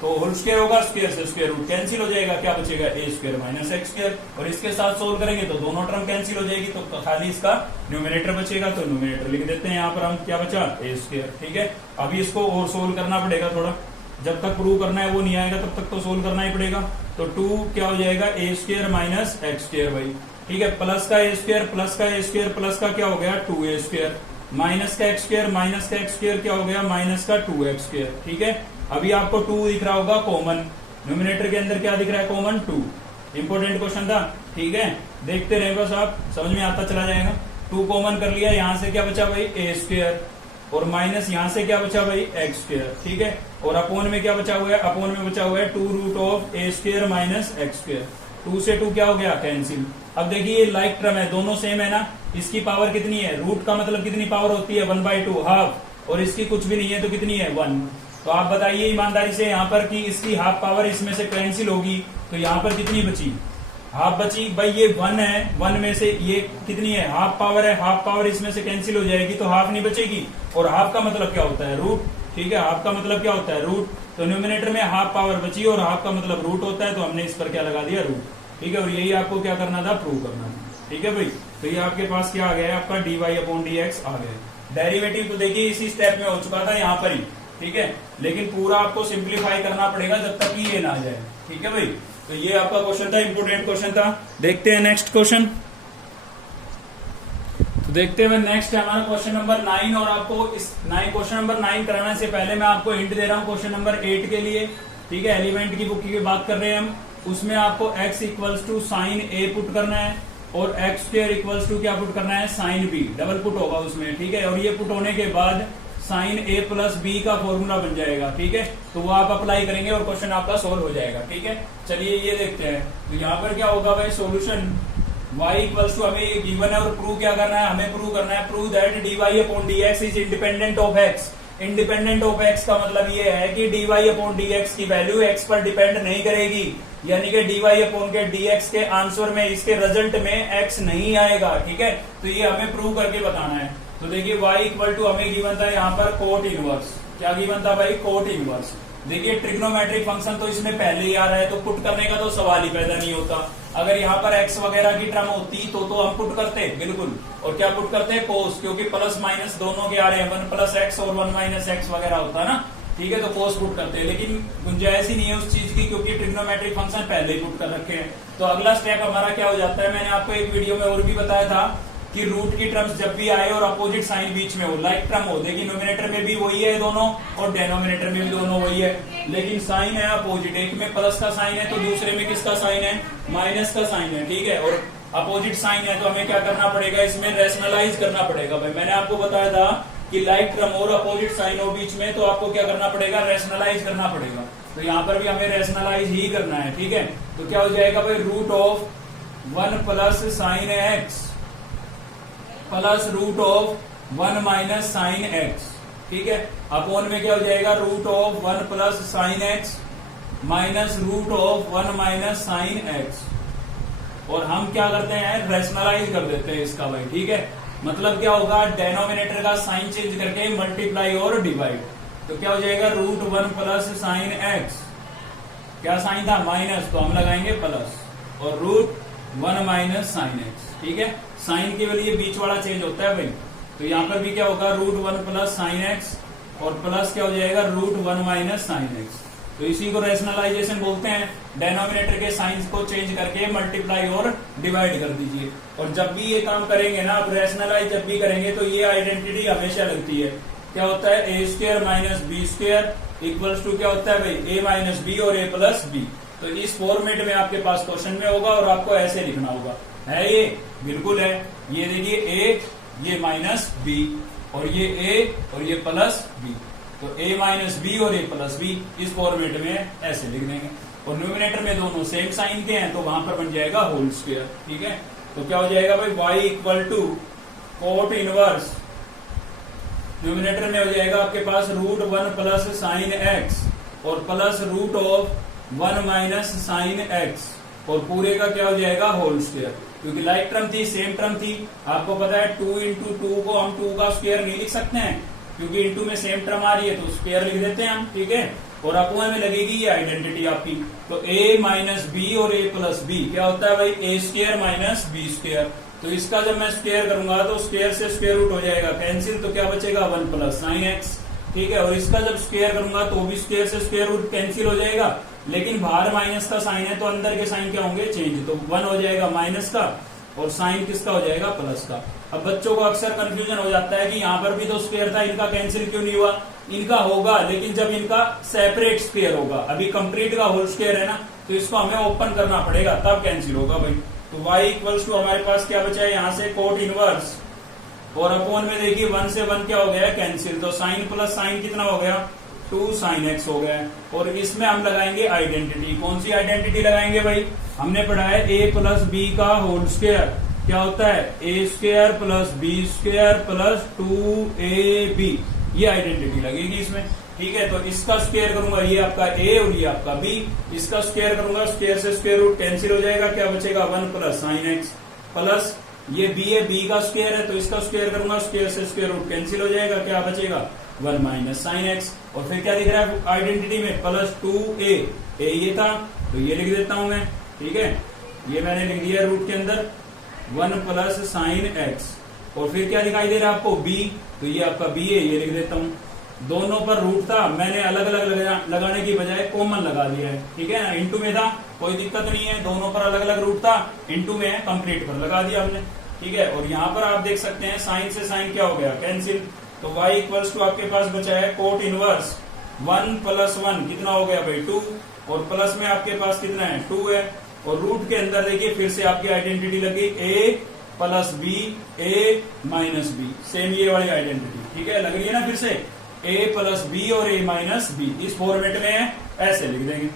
तो होल स्क्वायर होगा, स्क्वायर से स्क्वायर रूट कैंसिल हो जाएगा, क्या बचेगा, ए स्क्वायर माइनस एक्स स्क्वायर, और इसके साथ सोल्व करेंगे तो दोनों टर्म कैंसिल हो जाएगी, तो खाली इसका न्यूमिनेटर बचेगा, तो न्यूमिनेटर लिख देते हैं यहाँ पर हम, क्या बचा, ए स्क्वायर, ठीक है। अभी इसको और सोल्व करना पड़ेगा थोड़ा, जब तक प्रूव करना है वो नहीं आएगा तब तक तो सोल्व करना ही पड़ेगा। तो 2 क्या हो जाएगा, ए स्क्वायर माइनस एक्स स्क्वायर भाई, ठीक है, प्लस का ए स्क्वायर प्लस का ए स्क्वायर प्लस का क्या हो गया, 2a स्क्वायर, माइनस का एक्स स्क्वायर माइनस का एक्स स्क्वायर क्या हो गया, माइनस का 2x स्क्वायर, ठीक है। अभी आपको 2 दिख रहा होगा कॉमन, न्यूमिनेटर के अंदर क्या दिख रहा है, कॉमन 2। इंपोर्टेंट क्वेश्चन था, ठीक है, देखते रहे बस आप, समझ में आता चला जाएगा। 2 कॉमन कर लिया, यहाँ से क्या बचा भाई, ए स्क्वायर, और माइनस यहाँ से क्या बचा भाई, एक्स स्क्वायर, ठीक है। और अपॉन में क्या बचा हुआ है, अपॉन में बचा हुआ है 2 root of a square minus x square, 2 से 2 क्या हो गया, कैंसिल। अब देखिए ये लाइक टर्म है, दोनों सेम है ना, इसकी पावर कितनी है, रूट का मतलब कितनी पावर होती है, 1/2 हाफ, और इसकी कुछ भी नहीं है तो कितनी है 1। तो आप बताइए ईमानदारी से यहाँ पर कि इसकी हाफ पावर इसमें से कैंसिल होगी तो यहाँ पर कितनी बची, हाफ बची भाई। ये 1 है, 1 में से ये कितनी है, हाफ पावर है, हाफ पावर इसमें से कैंसिल हो जाएगी तो हाफ नहीं बचेगी। और हाफ का मतलब क्या होता है, रूट। ठीक है, हाफ का मतलब क्या होता है, रूट। तो न्यूमिनेटर में हाफ पावर बची और हाफ का मतलब रूट होता है, तो हमने इस पर क्या लगा दिया, रूट। ठीक है, और यही आपको क्या करना था, प्रूव करना था। ठीक है भाई, तो ये आपके पास क्या आ गया है, आपका dy/dx आ गया। डेरिवेटिव तो देखिए इसी स्टेप में हो चुका था यहाँ पर ही। ठीक है, लेकिन पूरा आपको सिंप्लीफाई करना पड़ेगा जब तक कि ये ना आ जाए। ठीक है भाई, तो ये आपका क्वेश्चन था, इंपोर्टेंट क्वेश्चन था। देखते हैं नेक्स्ट क्वेश्चन। तो देखते हैं नेक्स्ट है हमारा क्वेश्चन नंबर 9। और आपको इस क्वेश्चन नंबर 9 कराने से पहले मैं आपको हिंट दे रहा हूँ क्वेश्चन नंबर 8 के लिए। ठीक है, एलिमेंट की बुक की बात कर रहे हैं हम। उसमें आपको x equals to sine a put करना है और एक्स स्क्वायर इक्वल्स टू क्या पुट करना है, साइन बी। डबल पुट होगा उसमें। ठीक है, और ये पुट होने के बाद साइन ए प्लस बी का फॉर्मूला बन जाएगा। ठीक है, तो वो आप अप्लाई करेंगे और क्वेश्चन आपका सोल्व हो जाएगा। ठीक है, चलिए ये देखते हैं। तो यहाँ पर क्या होगा भाई, सोल्यूशन y इक्वल्स टू, हमें ये गिवन है और प्रूव क्या करना है, हमें प्रूव करना है, prove that dy/dx is independent of x। Independent of x का मतलब ये है कि dy/dx की वैल्यू x पर डिपेंड नहीं करेगी, यानी कि dy/dx के आंसर में, इसके रिजल्ट में x नहीं आएगा। ठीक है, तो ये हमें प्रूव करके बताना है। तो देखिए y इक्वल टू हमें गिवन था यहाँ पर कोट इनवर्स। क्या गिवन था भाई, कोट इनवर्स। देखिए ट्रिग्नोमेट्रिक फंक्शन तो इसमें पहले ही आ रहा है, तो पुट करने का तो सवाल ही पैदा नहीं होता। अगर यहाँ पर x वगैरह की टर्म होती तो हम पुट करते बिल्कुल। और क्या पुट करते हैं, कोस, क्योंकि प्लस माइनस दोनों के आ रहे हैं, 1 + x और 1 - x वगैरह होता है ना। ठीक है, तो कोस पुट करते हैं, लेकिन गुंजाइश ही नहीं है उस चीज की, क्योंकि ट्रिग्नोमेट्रिक फंक्शन पहले ही पुट कर रखे हैं। तो अगला स्टेप हमारा क्या हो जाता है, मैंने आपको एक वीडियो में और भी बताया था कि रूट की टर्म्स जब भी आए और अपोजिट साइन बीच में हो, लाइक टर्म हो, देखिए नोमिनेटर में भी वही है दोनों और डेनोमिनेटर में भी दोनों वही है, लेकिन साइन है अपोजिट। एक में प्लस का साइन है तो दूसरे में किसका साइन है, माइनस का साइन है। ठीक है, और अपोजिट साइन है तो हमें क्या करना पड़ेगा, इसमें रेशनलाइज करना पड़ेगा। भाई मैंने आपको बताया था कि लाइक टर्म और अपोजिट साइन हो बीच में, तो आपको क्या करना पड़ेगा, रेशनलाइज करना पड़ेगा। तो यहाँ पर भी हमें रेशनलाइज ही करना है। ठीक है, तो क्या हो जाएगा भाई, root of 1 + sine x plus root of 1 - sine x. ठीक है, अपॉन में क्या हो जाएगा, root of 1 + sine x minus root of 1 - sine x. और हम क्या करते हैं, रेशनलाइज कर देते हैं इसका भाई। ठीक है, मतलब क्या होगा, डेनोमिनेटर का साइन चेंज करके मल्टीप्लाई और डिवाइड। तो क्या हो जाएगा, रूट 1 + साइन एक्स, क्या साइन था, माइनस, तो हम लगाएंगे प्लस, और रूट 1 - साइन एक्स। ठीक है, साइन के लिए बीच वाला चेंज होता है भाई। तो यहाँ पर भी क्या होगा, रूट 1 + साइन एक्स और प्लस क्या हो जाएगा, रूट 1 - साइन एक्स। तो इसी को रेशनलाइजेशन बोलते हैं। डेनोमिनेटर के साइंस को चेंज करके मल्टीप्लाई और डिवाइड कर दीजिए। और जब भी ये काम करेंगे ना, अब रेशनलाइज जब भी करेंगे तो ये आइडेंटिटी हमेशा लगती है। क्या होता है, a² - b² इक्वल्स टू क्या होता है भाई, a - b और a + b। तो इस फॉर्मेट में आपके पास क्वेश्चन में होगा और आपको ऐसे लिखना होगा। है ये, बिल्कुल है। ये देखिए a, ये -b और ये a और ये +b। तो a - b और a + b इस फॉर्मेट में ऐसे लिख देंगे। और न्यूमिनेटर में दोनों सेम साइन के हैं तो वहां पर बन जाएगा होल स्क्वायर। ठीक है, तो क्या हो जाएगा भाई, y equal to cot inverse, numerator में हो जाएगा आपके पास रूट 1 + साइन एक्स और plus root of 1 - sine x, और पूरे का क्या हो जाएगा, होल स्क्वायर। क्योंकि लाइक टर्म थी, सेम टर्म थी। आपको पता है 2 × 2 को हम 2 का स्क्वायर नहीं लिख सकते हैं, क्योंकि इंटू में सेम टर्म आ रही है तो स्क्वायर लिख देते हैं हम। ठीक है, और अपॉन में लगेगी ये आइडेंटिटी आपकी। तो a - b और a + b क्या होता है भाई, a² - b²। तो इसका जब मैं स्क्वायर करूंगा तो स्क्वायर से स्क्वायर रूट हो जाएगा, कैंसिल, तो क्या बचेगा, 1 + साइन एक्स। ठीक है, और इसका जब स्क्वायर करूंगा तो भी स्क्वायर से स्क्वायर रूट कैंसिल हो जाएगा, लेकिन बाहर माइनस का साइन है तो अंदर के साइन क्या होंगे, चेंज। तो 1 हो जाएगा माइनस का और साइन किसका हो जाएगा, प्लस का। अब बच्चों को अक्सर कंफ्यूजन हो जाता है कि यहाँ पर भी तो स्क्वायर था, इनका कैंसिल क्यों नहीं हुआ। इनका होगा, लेकिन जब इनका सेपरेट स्क्वायर होगा, अभी कंप्लीट का होल स्क्वायर है ना, तो इसको हमें ओपन करना पड़ेगा तब कैंसिल होगा भाई। तो y इक्वल्स टू हमारे पास क्या बचा है, यहाँ से कोट इनवर्स, और अपॉन में देखिए 1 से 1 क्या हो गया, कैंसिल। तो साइन प्लस साइन कितना हो गया, 2 sin x हो गया। और इसमें हम लगाएंगे आइडेंटिटी। कौन सी आइडेंटिटी लगाएंगे भाई, हमने पढ़ा है a + b का होल स्क्वायर क्या होता है, a² + b² + 2ab। ये आइडेंटिटी लगेगी इसमें। ठीक है, तो इसका स्क्वायर करूंगा, ये आपका ए और ये आपका बी, इसका स्क्वायर करूंगा, स्क्वायर से स्क्वायर रूट कैंसिल हो जाएगा, क्या बचेगा 1 प्लस साइन एक्स, प्लस ये बी है, बी का स्क्वायर है तो इसका स्क्वायर करूंगा, स्क्वायर से स्क्वायर रूट कैंसिल हो जाएगा, क्या बचेगा 1 माइनस साइन एक्स। और फिर क्या दिख रहा है आइडेंटिटी में, प्लस 2a, ए ये था तो ये लिख देता हूं मैं। ठीक है, ये मैंने लिख दिया रूट के अंदर 1 प्लस साइन एक्स। और फिर क्या दिखाई दे रहा है आपको, बी, तो ये आपका बी है, ये लिख देता हूँ। दोनों पर रूट था, मैंने अलग अलग लगाने की बजाय कॉमन लगा दिया है। ठीक है ना, इंटू में था कोई दिक्कत नहीं है, दोनों पर अलग अलग रूट था, इंटू में है कंप्लीट पर लगा दिया हमने। ठीक है, और यहाँ पर आप देख सकते हैं साइन से साइन क्या हो गया, कैंसिल। तो y इक्वल्स टू आपके पास बचा है कोट इनवर्स 1 प्लस 1 कितना हो गया भाई 2, और प्लस में आपके पास कितना है 2 है, और रूट के अंदर देखिए फिर से आपकी आइडेंटिटी लगी a plus b, a minus b, same ये वाली आइडेंटिटी। ठीक है, लग रही है ना फिर से a प्लस बी और a माइनस बी, इस फॉर्मेट में है, ऐसे लिख देंगे।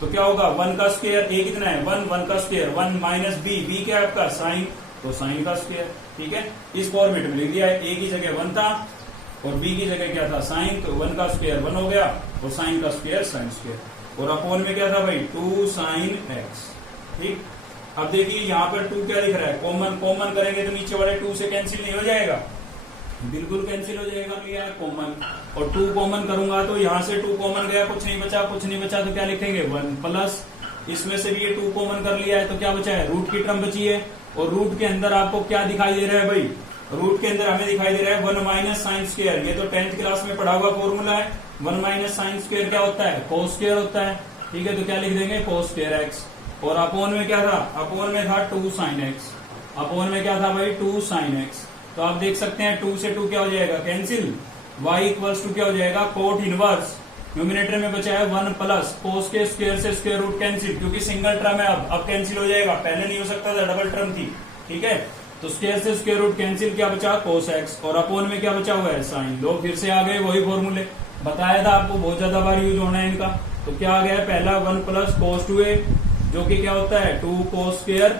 तो क्या होगा 1 का स्क्वायर, a कितना है 1, 1 का स्क्वायर 1 माइनस बी, बी क्या है आपका साइन, तो साइन का स्क्वायर। ठीक है, इस फॉर्मेट में लिख दिया है, a की जगह 1 था और b की जगह क्या था साइन, तो 1 का स्क्वायर 1 हो गया और साइन का स्क्वायर साइन स्क्वायर, और अपोन में क्या था भाई 2 साइन एक्स। ठीक, अब देखिए यहाँ पर 2 क्या लिख रहा है, कॉमन, कॉमन करेंगे तो नीचे वाले 2 से कैंसिल नहीं हो जाएगा, बिल्कुल कैंसिल हो जाएगा, लिया कॉमन, और 2 कॉमन करूंगा तो यहाँ से 2 कॉमन गया, कुछ नहीं बचा, कुछ नहीं बचा तो क्या लिखेंगे 1 प्लस, इसमें से भी ये 2 कॉमन कर लिया है तो क्या बचा है रूट की टर्म बची है। और रूट के अंदर आपको क्या दिखाई दे रहा है भाई, रूट के अंदर हमें दिखाई दे रहा है 1 माइनस साइन स्क्वायर, ये तो 10th क्लास में पढ़ा हुआ फॉर्मूला है। 1 माइनस साइन स्क्वायर क्या होता है, कोस स्क्वायर होता है। ठीक है, तो क्या लिख देंगे कोस स्क्वायर एक्स, और अपोन में क्या था, अपोन में था 2 साइन एक्स, अपोन में क्या था भाई 2 साइन एक्स। तो आप देख सकते हैं 2 से 2 क्या हो जाएगा कैंसिल, y इक्वल्स टू क्या हो जाएगा कोट इनवर्स, न्यूमिनेटर में बचा है 1 प्लस कोस के स्क्वायर से स्क्वायर रूट कैंसिल, क्योंकि सिंगल टर्म है अब कैंसिल हो जाएगा, पहले नहीं हो सकता था, डबल टर्म थी। ठीक है, तो स्क्वायर से स्क्वायर रूट कैंसिल, क्या बचा कोस एक्स, और अपोन में क्या बचा हुआ है साइन। लोग फिर से आ गए वही फॉर्मूले, बताया था आपको बहुत ज्यादा बार यूज होना है इनका। तो क्या आ गया है, पहला 1 प्लस कोस 2a, जो कि क्या होता है 2 कोस स्क्वायर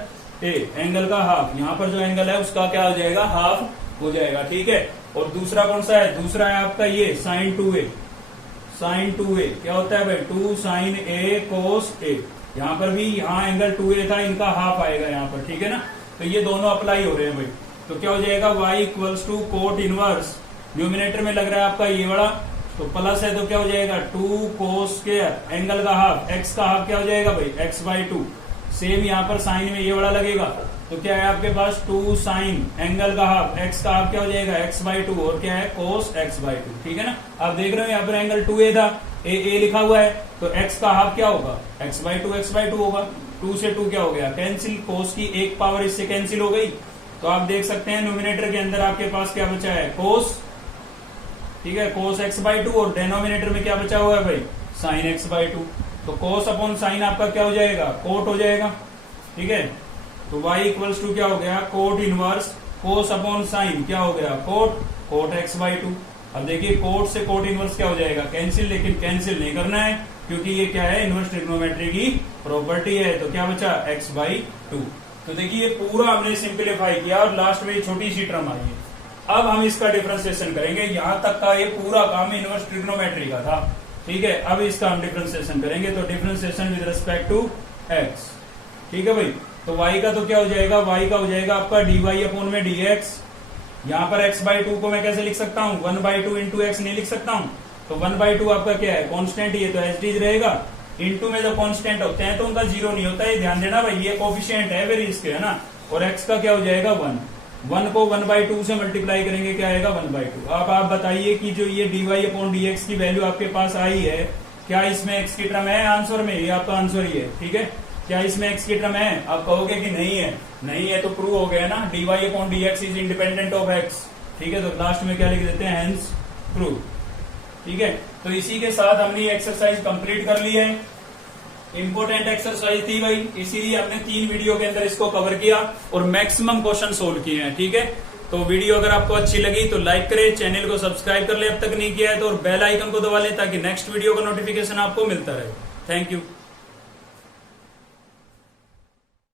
a, एंगल का हाफ, यहाँ पर जो एंगल है उसका क्या हो जाएगा हाफ हो जाएगा। ठीक है, और दूसरा कौन सा है, दूसरा है आपका ये साइन 2a, साइन 2a क्या होता है भाई 2 साइन a कोस a, यहाँ पर भी यहाँ एंगल 2a था, इनका हाफ आएगा यहाँ पर। ठीक है ना, तो ये दोनों अप्लाई हो रहे हैं भाई, तो क्या हो जाएगा y equals to cot inverse, numerator में लग रहा है आपका ये वाला, तो प्लस है तो क्या हो जाएगा 2 कोस स्क्वायर, एंगल का हाफ, x का हाफ क्या हो जाएगा भाई x/2, सेम यहाँ पर साइन में ये वाला लगेगा, तो क्या है आपके पास 2 साइन एंगल का हाफ, x का हाफ क्या हो जाएगा x/2, और क्या है कोस x/2। ठीक है ना, आप देख रहे हो यहाँ पर एंगल 2a था, a लिखा हुआ है, तो x का हाफ क्या होगा x/2 होगा, 2 से 2 क्या हो गया कैंसिल, कोस की एक पावर इससे कैंसिल हो गई। तो आप देख सकते हैं न्यूमिनेटर के अंदर आपके पास क्या बचा है कोस, ठीक है कोस x/2, और डेनोमिनेटर में क्या बचा हुआ है भाई साइन x/2, तो कोस अपॉन साइन आपका क्या हो जाएगा कोट हो जाएगा। ठीक है, तो y इक्वल्स टू क्या हो गया कोट इनवर्स कोस अपॉन साइन क्या हो गया कोट x/2। अब देखिए कोट से कोट इनवर्स क्या हो जाएगा कैंसिल, लेकिन कैंसिल नहीं करना है क्योंकि ये क्या है इनवर्स ट्रिग्नोमेट्री की प्रॉपर्टी है, तो क्या बचा x/2। तो देखिए पूरा हमने सिंप्लीफाई किया और लास्ट में छोटी सी टर्म आई है। अब हम इसका डिफरेंशिएशन करेंगे, यहां तक का ये पूरा काम इनवर्स ट्रिग्नोमेट्री का था। ठीक है, अब इसका हम डिफरेंशिएशन करेंगे, तो differentiation with respect to x। ठीक है भाई, तो y का तो क्या हो जाएगा, y का हो जाएगा आपका dy अपॉन में dx, यहाँ पर x/2 को मैं कैसे लिख सकता हूँ 1/2 इंटू एक्स नहीं लिख सकता हूँ, तो 1/2 आपका क्या है कांस्टेंट, ये तो एच रहेगा, इंटू में जो कांस्टेंट होते हैं तो उनका जीरो नहीं होता है, ध्यान देना भाई, ये कोफिशिएंट है वेरिएंस के, है ना, और x का क्या हो जाएगा 1 को 1/2 से मल्टीप्लाई करेंगे क्या आएगा 1/2। आप बताइए कि जो ये dy अपॉन dx की वैल्यू आपके पास आई है, क्या इसमें x की टर्म है आंसर में, ये आपका आंसर ही है। ठीक है, क्या इसमें x की टर्म है, आप कहोगे कि नहीं है, नहीं है तो प्रूव हो गया ना, dy upon dx is independent of x। ठीक है, तो लास्ट में क्या लिख देते हैं हेंस प्रूव। ठीक है, तो इसी के साथ हमने एक्सरसाइज कंप्लीट कर ली है, इंपोर्टेंट एक्सरसाइज थी भाई, इसीलिए हमने 3 वीडियो के अंदर इसको कवर किया और मैक्सिमम क्वेश्चन सोल्व किए हैं। ठीक है, तो वीडियो अगर आपको अच्छी लगी तो लाइक करें, चैनल को सब्सक्राइब कर ले अब तक नहीं किया है तो, और बेल आइकन को दबा ले ताकि नेक्स्ट वीडियो का नोटिफिकेशन आपको मिलता रहे। Thank you.